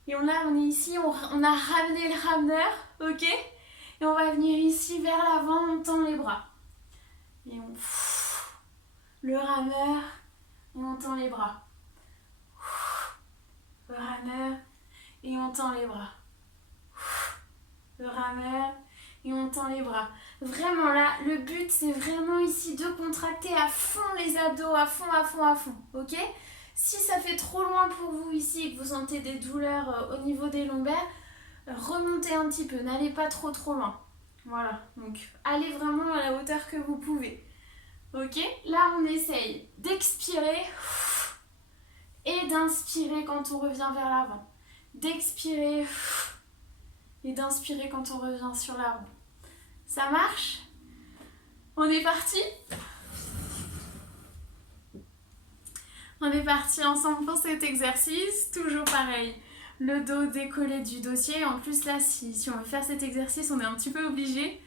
Et là, on est ici, on a ramené le rameneur, ok? Et on va venir ici, vers l'avant, on tend les bras. Et on... Le rameur, et on tend les bras. Le rameur et on tend les bras. Le rameur et on tend les bras. Vraiment là, le but c'est vraiment ici de contracter à fond les abdos, à fond, à fond, à fond. Ok? Si ça fait trop loin pour vous ici et que vous sentez des douleurs au niveau des lombaires, remontez un petit peu, n'allez pas trop loin. Voilà, donc allez vraiment à la hauteur que vous pouvez. Ok? Là on essaye d'expirer et d'inspirer quand on revient vers l'avant. D'expirer et d'inspirer quand on revient sur l'avant. Ça marche? On est parti? On est parti ensemble pour cet exercice. Toujours pareil, le dos décollé du dossier. En plus là, si on veut faire cet exercice, on est un petit peu obligé.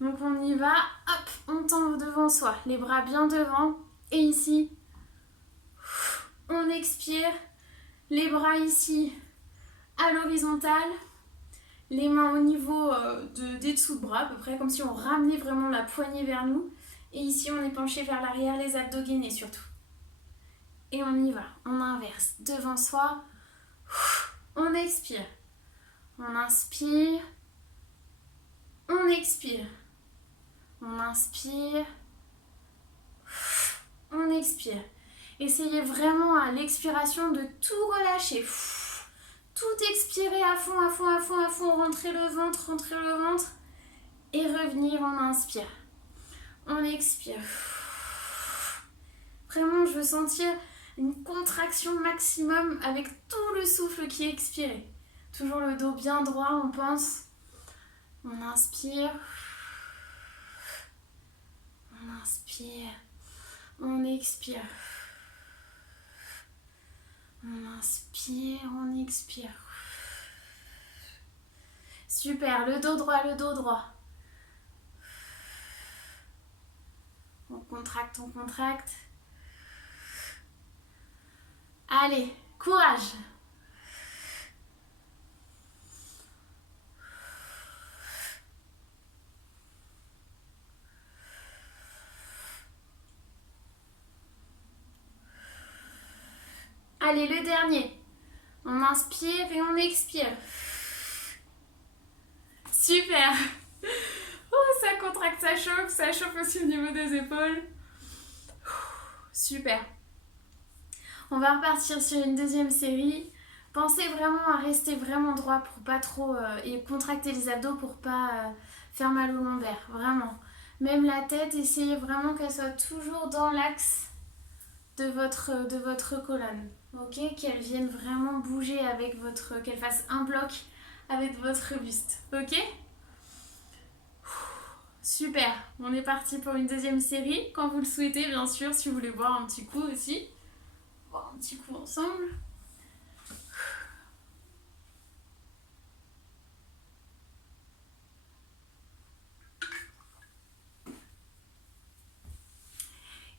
Donc on y va. Hop, on tend devant soi. Les bras bien devant. Et ici, on expire. Les bras ici à l'horizontale, les mains au niveau des dessous de bras, à peu près comme si on ramenait vraiment la poignée vers nous. Et ici, on est penché vers l'arrière, les abdos gainés surtout. Et on y va, on inverse. Devant soi, on expire. On inspire, on expire. On inspire, on expire. Essayez vraiment à l'expiration de tout relâcher. Tout expirer à fond, à fond, à fond, à fond. Rentrez le ventre. Et revenir, on inspire. On expire. Vraiment, je veux sentir une contraction maximum avec tout le souffle qui est expiré. Toujours le dos bien droit, on pense. On inspire. On inspire. On expire. On inspire, on expire. Super, le dos droit, le dos droit. On contracte, on contracte. Allez, courage. Allez, le dernier. On inspire et on expire. Super. Oh, ça contracte, ça chauffe aussi au niveau des épaules. Super. On va repartir sur une deuxième série. Pensez vraiment à rester vraiment droit pour pas trop... et contracter les abdos pour pas faire mal au lombaire. Vraiment. Même la tête, essayez vraiment qu'elle soit toujours dans l'axe de votre colonne. Ok? Qu'elle vienne vraiment bouger avec votre... qu'elle fasse un bloc avec votre buste. Ok? Super. On est parti pour une deuxième série. Quand vous le souhaitez, bien sûr, si vous voulez boire un petit coup aussi. Boire un petit coup ensemble.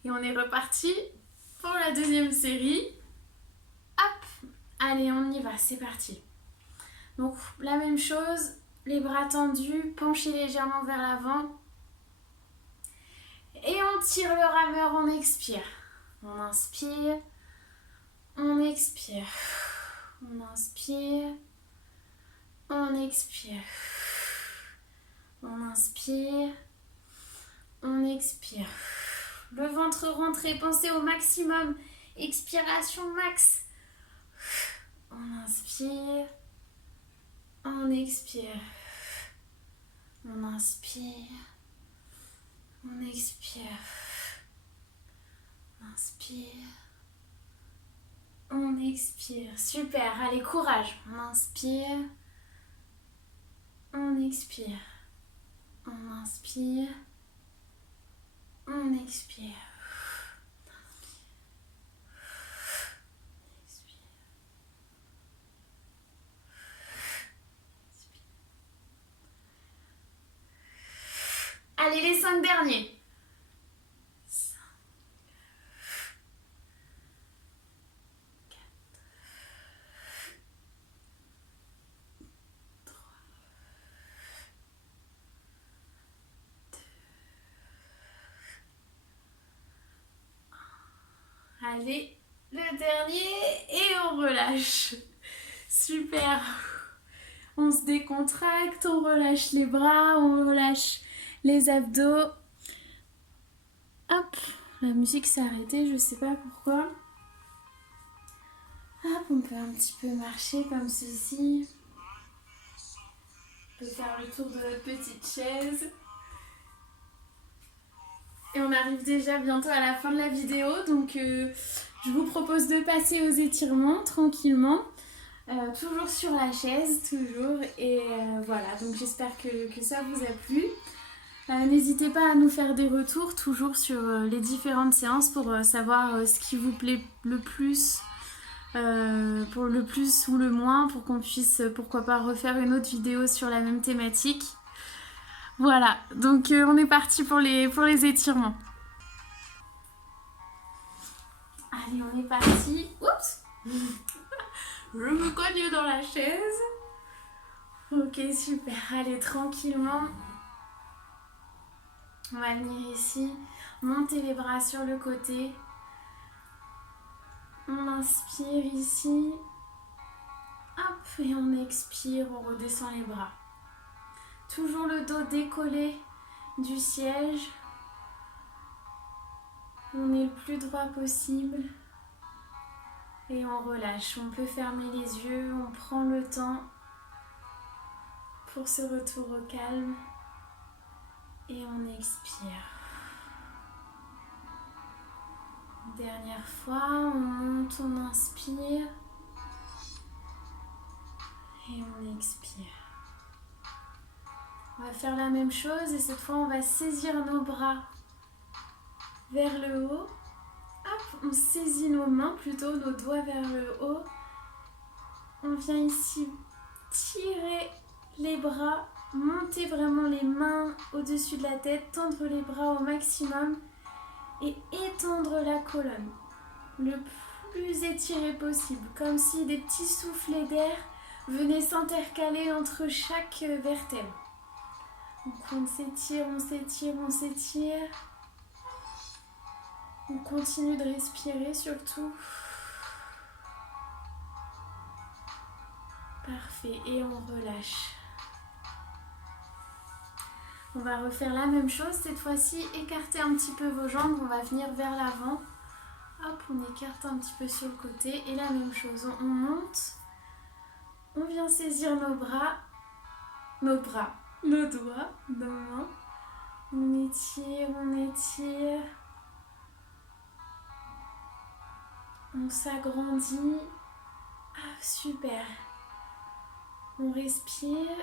Et on est reparti pour la deuxième série. Hop, allez, on y va, c'est parti. Donc la même chose, les bras tendus, penchez légèrement vers l'avant. Et on tire le rameur, on expire. On inspire, on expire. On inspire, on expire. On inspire, on expire. Le ventre rentré, pensez au maximum. Expiration max. On inspire, on expire. On inspire, on expire. On inspire, on expire. Super, allez, courage. On inspire, on expire. On inspire, on expire. Allez, les 5 derniers. 5, 4, 3, 2, 1. Allez, le dernier et on relâche. Super. On se décontracte, on relâche les bras, on relâche les abdos. Hop, la musique s'est arrêtée, je sais pas pourquoi. Hop, on peut un petit peu marcher comme ceci. On peut faire le tour de notre petite chaise. Et on arrive déjà bientôt à la fin de la vidéo, donc je vous propose de passer aux étirements tranquillement. Toujours sur la chaise, toujours. Et voilà, donc j'espère que ça vous a plu. N'hésitez pas à nous faire des retours toujours sur les différentes séances pour savoir ce qui vous plaît le plus, pour le plus ou le moins, pour qu'on puisse pourquoi pas refaire une autre vidéo sur la même thématique. Voilà, donc on est parti pour les étirements. Allez, on est parti. Oups. Je me cogne dans la chaise. Ok, super. Allez, tranquillement. On va venir ici, monter les bras sur le côté. On inspire ici. Hop, et on expire, on redescend les bras. Toujours le dos décollé du siège. On est le plus droit possible. Et on relâche. On peut fermer les yeux, on prend le temps pour ce retour au calme. Et on expire. Dernière fois, on monte, on inspire. Et on expire. On va faire la même chose et cette fois on va saisir nos bras vers le haut. Hop, on saisit nos mains, plutôt nos doigts vers le haut. On vient ici tirer les bras, monter vraiment les mains au-dessus de la tête, tendre les bras au maximum et étendre la colonne le plus étiré possible, comme si des petits soufflets d'air venaient s'intercaler entre chaque vertèbre. Donc on s'étire, on s'étire, on s'étire. On continue de respirer surtout. Parfait, et on relâche. On va refaire la même chose, cette fois-ci, écartez un petit peu vos jambes, on va venir vers l'avant. Hop, on écarte un petit peu sur le côté, et la même chose, on monte. On vient saisir nos bras, nos doigts, nos mains. On étire, on étire. On s'agrandit. Ah, super. On respire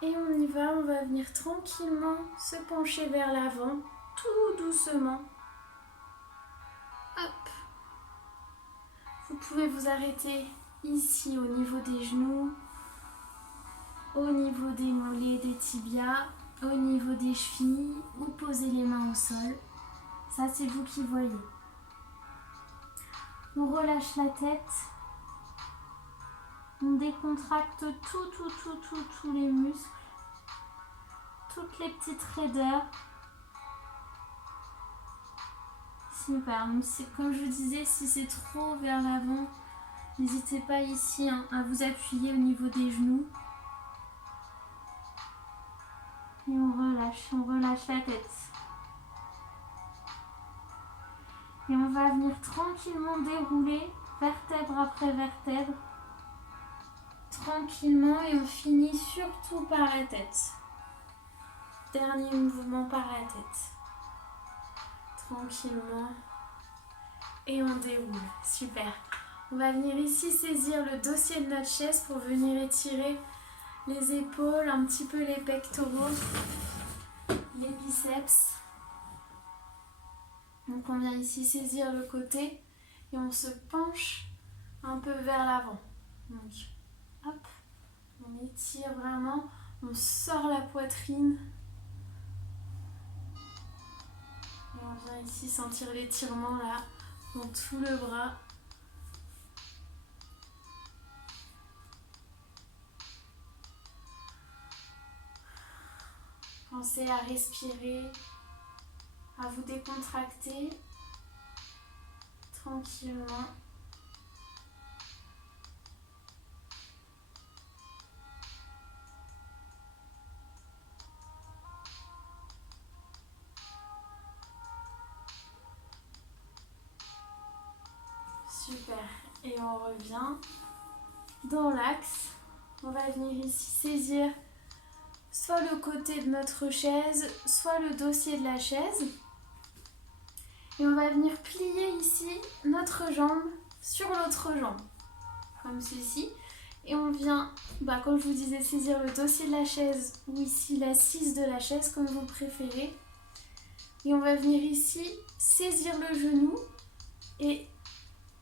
et on y va. On va venir tranquillement se pencher vers l'avant, tout doucement. Hop. Vous pouvez vous arrêter ici au niveau des genoux, au niveau des mollets, des tibias, au niveau des chevilles ou poser les mains au sol. Ça, c'est vous qui voyez. On relâche la tête. On décontracte tous les muscles. toutes les petites raideurs. Super, donc comme je vous disais, si c'est trop vers l'avant, n'hésitez pas ici à vous appuyer au niveau des genoux. Et on relâche la tête. Et on va venir tranquillement dérouler, vertèbre après vertèbre. Tranquillement, et on finit surtout par la tête. Dernier mouvement par la tête. Tranquillement. Et on déroule. Super. On va venir ici saisir le dossier de notre chaise pour venir étirer les épaules, un petit peu les pectoraux, les biceps. Donc on vient ici saisir le côté et on se penche un peu vers l'avant. Donc hop, on étire vraiment, on sort la poitrine. Et on vient ici sentir l'étirement là, dans tout le bras. Pensez à respirer, à vous décontracter tranquillement. Super. Et on revient dans l'axe. On va venir ici saisir soit le côté de notre chaise, soit le dossier de la chaise. Et on va venir plier ici notre jambe sur l'autre jambe, comme ceci. Et on vient, comme je vous disais, saisir le dossier de la chaise ou ici l'assise de la chaise, comme vous préférez. Et on va venir ici saisir le genou et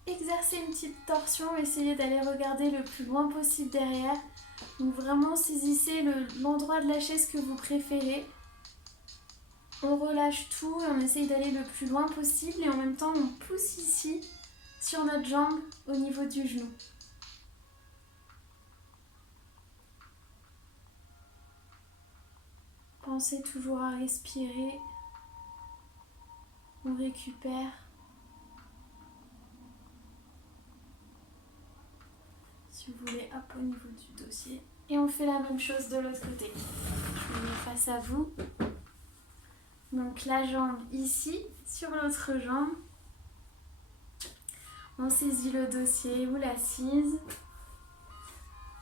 exercer une petite torsion, essayez d'aller regarder le plus loin possible derrière. Donc vraiment saisissez l'endroit de la chaise que vous préférez. On relâche tout et on essaye d'aller le plus loin possible et en même temps on pousse ici sur notre jambe au niveau du genou. Pensez toujours à respirer. On récupère. Si vous voulez, hop, au niveau du dossier. Et on fait la même chose de l'autre côté. Je me mets face à vous. Donc la jambe ici, sur l'autre jambe. On saisit le dossier ou l'assise.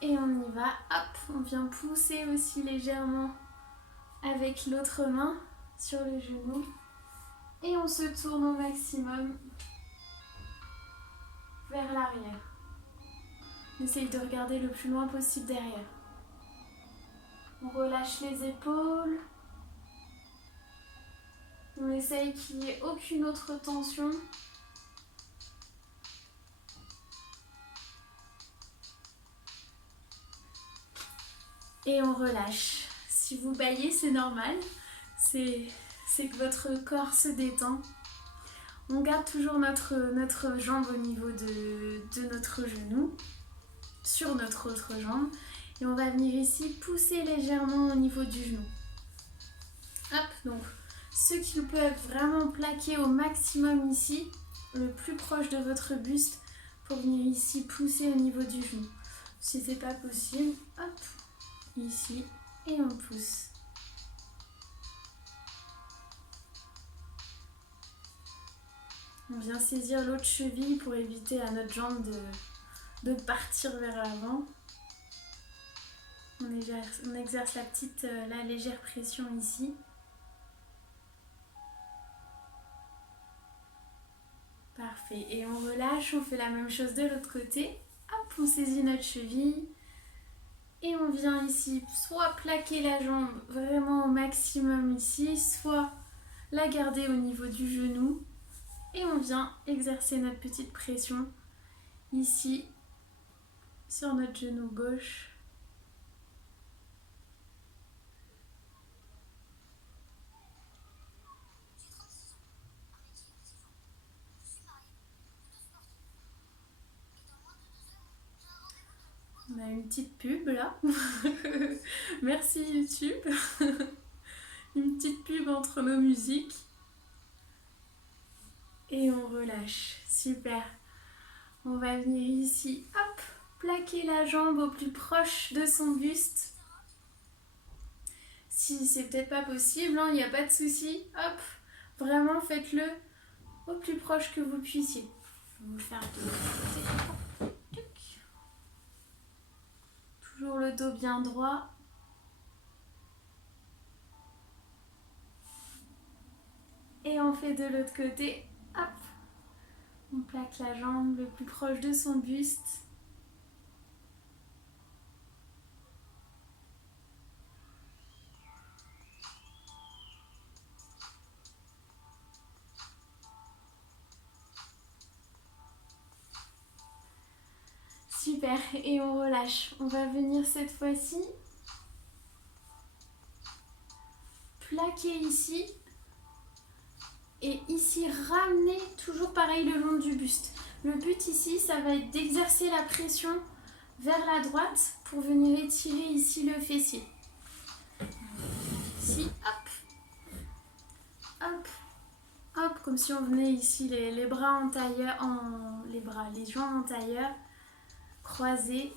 Et on y va. Hop, on vient pousser aussi légèrement avec l'autre main sur le genou. Et on se tourne au maximum vers l'arrière. On essaye de regarder le plus loin possible derrière. On relâche les épaules. On essaye qu'il n'y ait aucune autre tension. Et on relâche. Si vous bâillez, c'est normal. C'est que votre corps se détend. On garde toujours notre jambe au niveau de notre genou, sur notre autre jambe. Et on va venir ici pousser légèrement au niveau du genou. Hop, donc ceux qui peuvent vraiment plaquer au maximum ici, le plus proche de votre buste, pour venir ici pousser au niveau du genou. Si c'est pas possible, hop, ici, et on pousse. On vient saisir l'autre cheville pour éviter à notre jambe de partir vers l'avant. On exerce la légère pression ici. Parfait. Et on relâche, on fait la même chose de l'autre côté. Hop, on saisit notre cheville. Et on vient ici soit plaquer la jambe vraiment au maximum ici, soit la garder au niveau du genou. Et on vient exercer notre petite pression ici sur notre genou gauche. On a une petite pub là. Merci YouTube. pub entre nos musiques. Et on relâche. Super. On va venir ici, hop, plaquer la jambe au plus proche de son buste. Si c'est peut-être pas possible, il n'y a pas de souci. Hop, vraiment faites-le au plus proche que vous puissiez. Je vais vous le faire de l'autre côté. Toujours le dos bien droit. Et on fait de l'autre côté. Hop, on plaque la jambe le plus proche de son buste. Super, et on relâche. On va venir cette fois-ci plaquer ici et ici ramener toujours pareil le long du buste. Le but ici, ça va être d'exercer la pression vers la droite pour venir étirer ici le fessier. Ici, hop, hop, hop, comme si on venait ici les bras en tailleur, les joints en tailleur, croisés.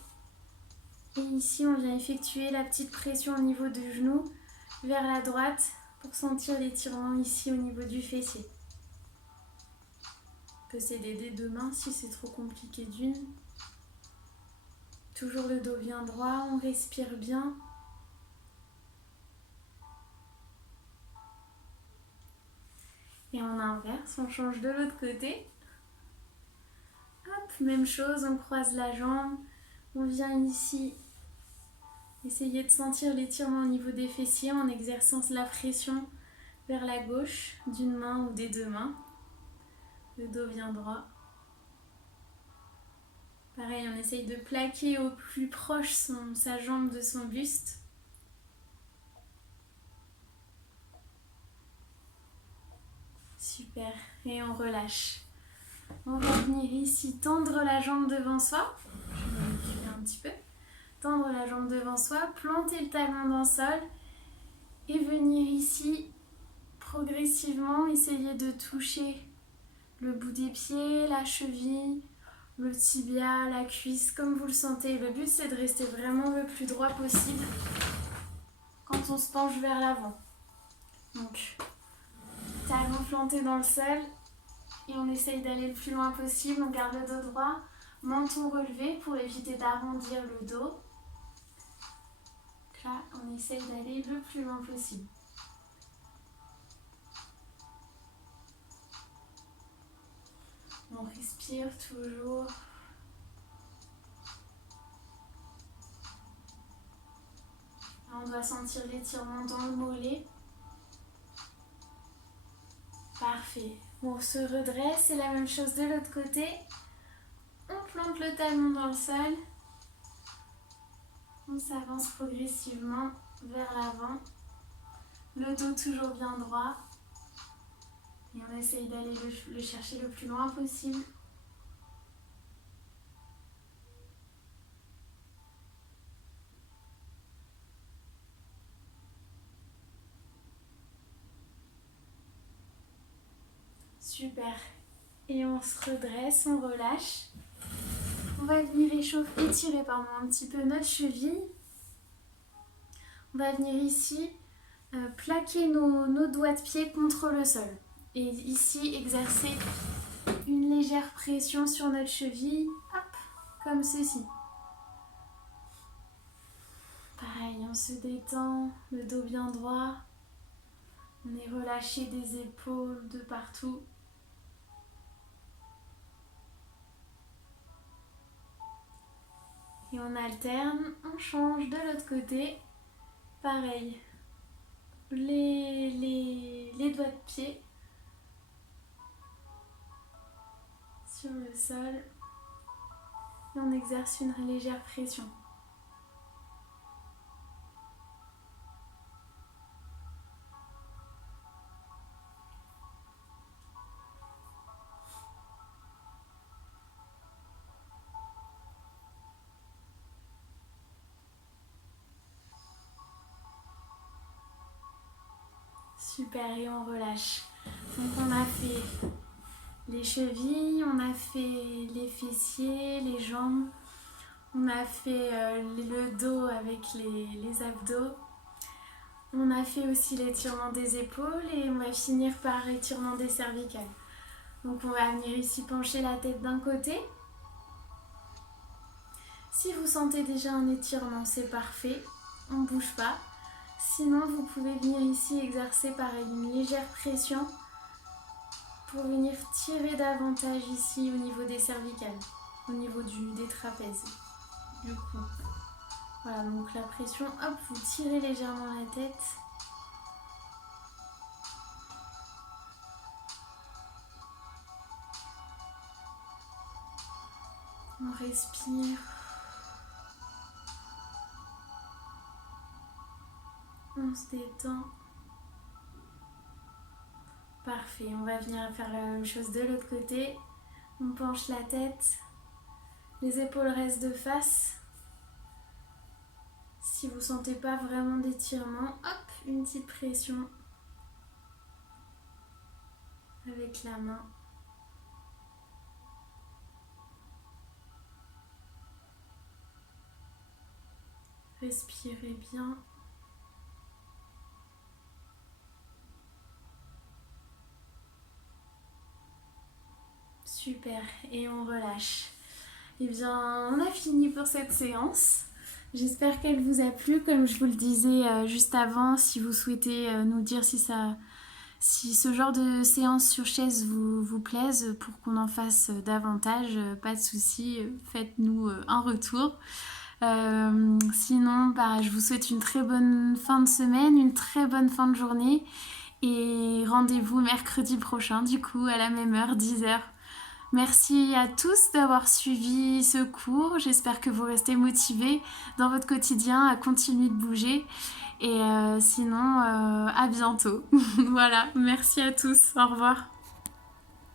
Et ici, on vient effectuer la petite pression au niveau du genou vers la droite pour sentir l'étirement ici au niveau du fessier. On peut s'aider des deux mains si c'est trop compliqué d'une. Toujours le dos bien droit, on respire bien. Et on inverse, on change de l'autre côté. Hop, même chose, on croise la jambe. On vient ici essayer de sentir l'étirement au niveau des fessiers en exerçant la pression vers la gauche d'une main ou des deux mains. Le dos bien droit. Pareil, on essaye de plaquer au plus proche sa jambe de son buste. Super, et on relâche. On va venir ici tendre la jambe devant soi. Je vais manipuler un petit peu. Tendre la jambe devant soi, planter le talon dans le sol et venir ici progressivement essayer de toucher le bout des pieds, la cheville, le tibia, la cuisse, comme vous le sentez. Le but, c'est de rester vraiment le plus droit possible quand on se penche vers l'avant. Donc, talon planté dans le sol et on essaye d'aller le plus loin possible. On garde le dos droit, menton relevé pour éviter d'arrondir le dos. Donc là, on essaye d'aller le plus loin possible. On respire toujours. Là, on doit sentir l'étirement dans le mollet. Parfait. On se redresse, c'est la même chose de l'autre côté. On plante le talon dans le sol. On s'avance progressivement vers l'avant. Le dos toujours bien droit. Et on essaye d'aller le chercher le plus loin possible. Super. Et on se redresse, on relâche. On va venir étirer un petit peu notre cheville. On va venir ici plaquer nos doigts de pied contre le sol. Et ici, exercer une légère pression sur notre cheville. Hop, comme ceci. Pareil, on se détend, le dos bien droit. On est relâché des épaules de partout. Et on alterne, on change de l'autre côté. Pareil, les doigts de pied sur le sol. Et on exerce une légère pression. Super, et on relâche. Donc on a fait les chevilles, on a fait les fessiers, les jambes, on a fait le dos avec les abdos, on a fait aussi l'étirement des épaules et on va finir par l'étirement des cervicales. Donc on va venir ici pencher la tête d'un côté. Si vous sentez déjà un étirement, c'est parfait, on ne bouge pas. Sinon, vous pouvez venir ici exercer pareil une légère pression pour venir tirer davantage ici au niveau des cervicales, au niveau des trapèzes. Du coup, voilà, donc la pression, hop, vous tirez légèrement la tête. On respire. On se détend. Parfait, on va venir faire la même chose de l'autre côté. On penche la tête. Les épaules restent de face. Si vous ne sentez pas vraiment d'étirement, hop, une petite pression avec la main. Respirez bien. Super, et on relâche. Et bien, on a fini pour cette séance. J'espère qu'elle vous a plu. Comme je vous le disais juste avant, si vous souhaitez nous dire si ce genre de séance sur chaise vous plaise pour qu'on en fasse davantage, pas de souci, faites-nous un retour. Sinon, je vous souhaite une très bonne fin de semaine, une très bonne fin de journée et rendez-vous mercredi prochain, du coup, à la même heure, 10h. Merci à tous d'avoir suivi ce cours. J'espère que vous restez motivés dans votre quotidien à continuer de bouger. Et sinon, à bientôt. Voilà, merci à tous. Au revoir.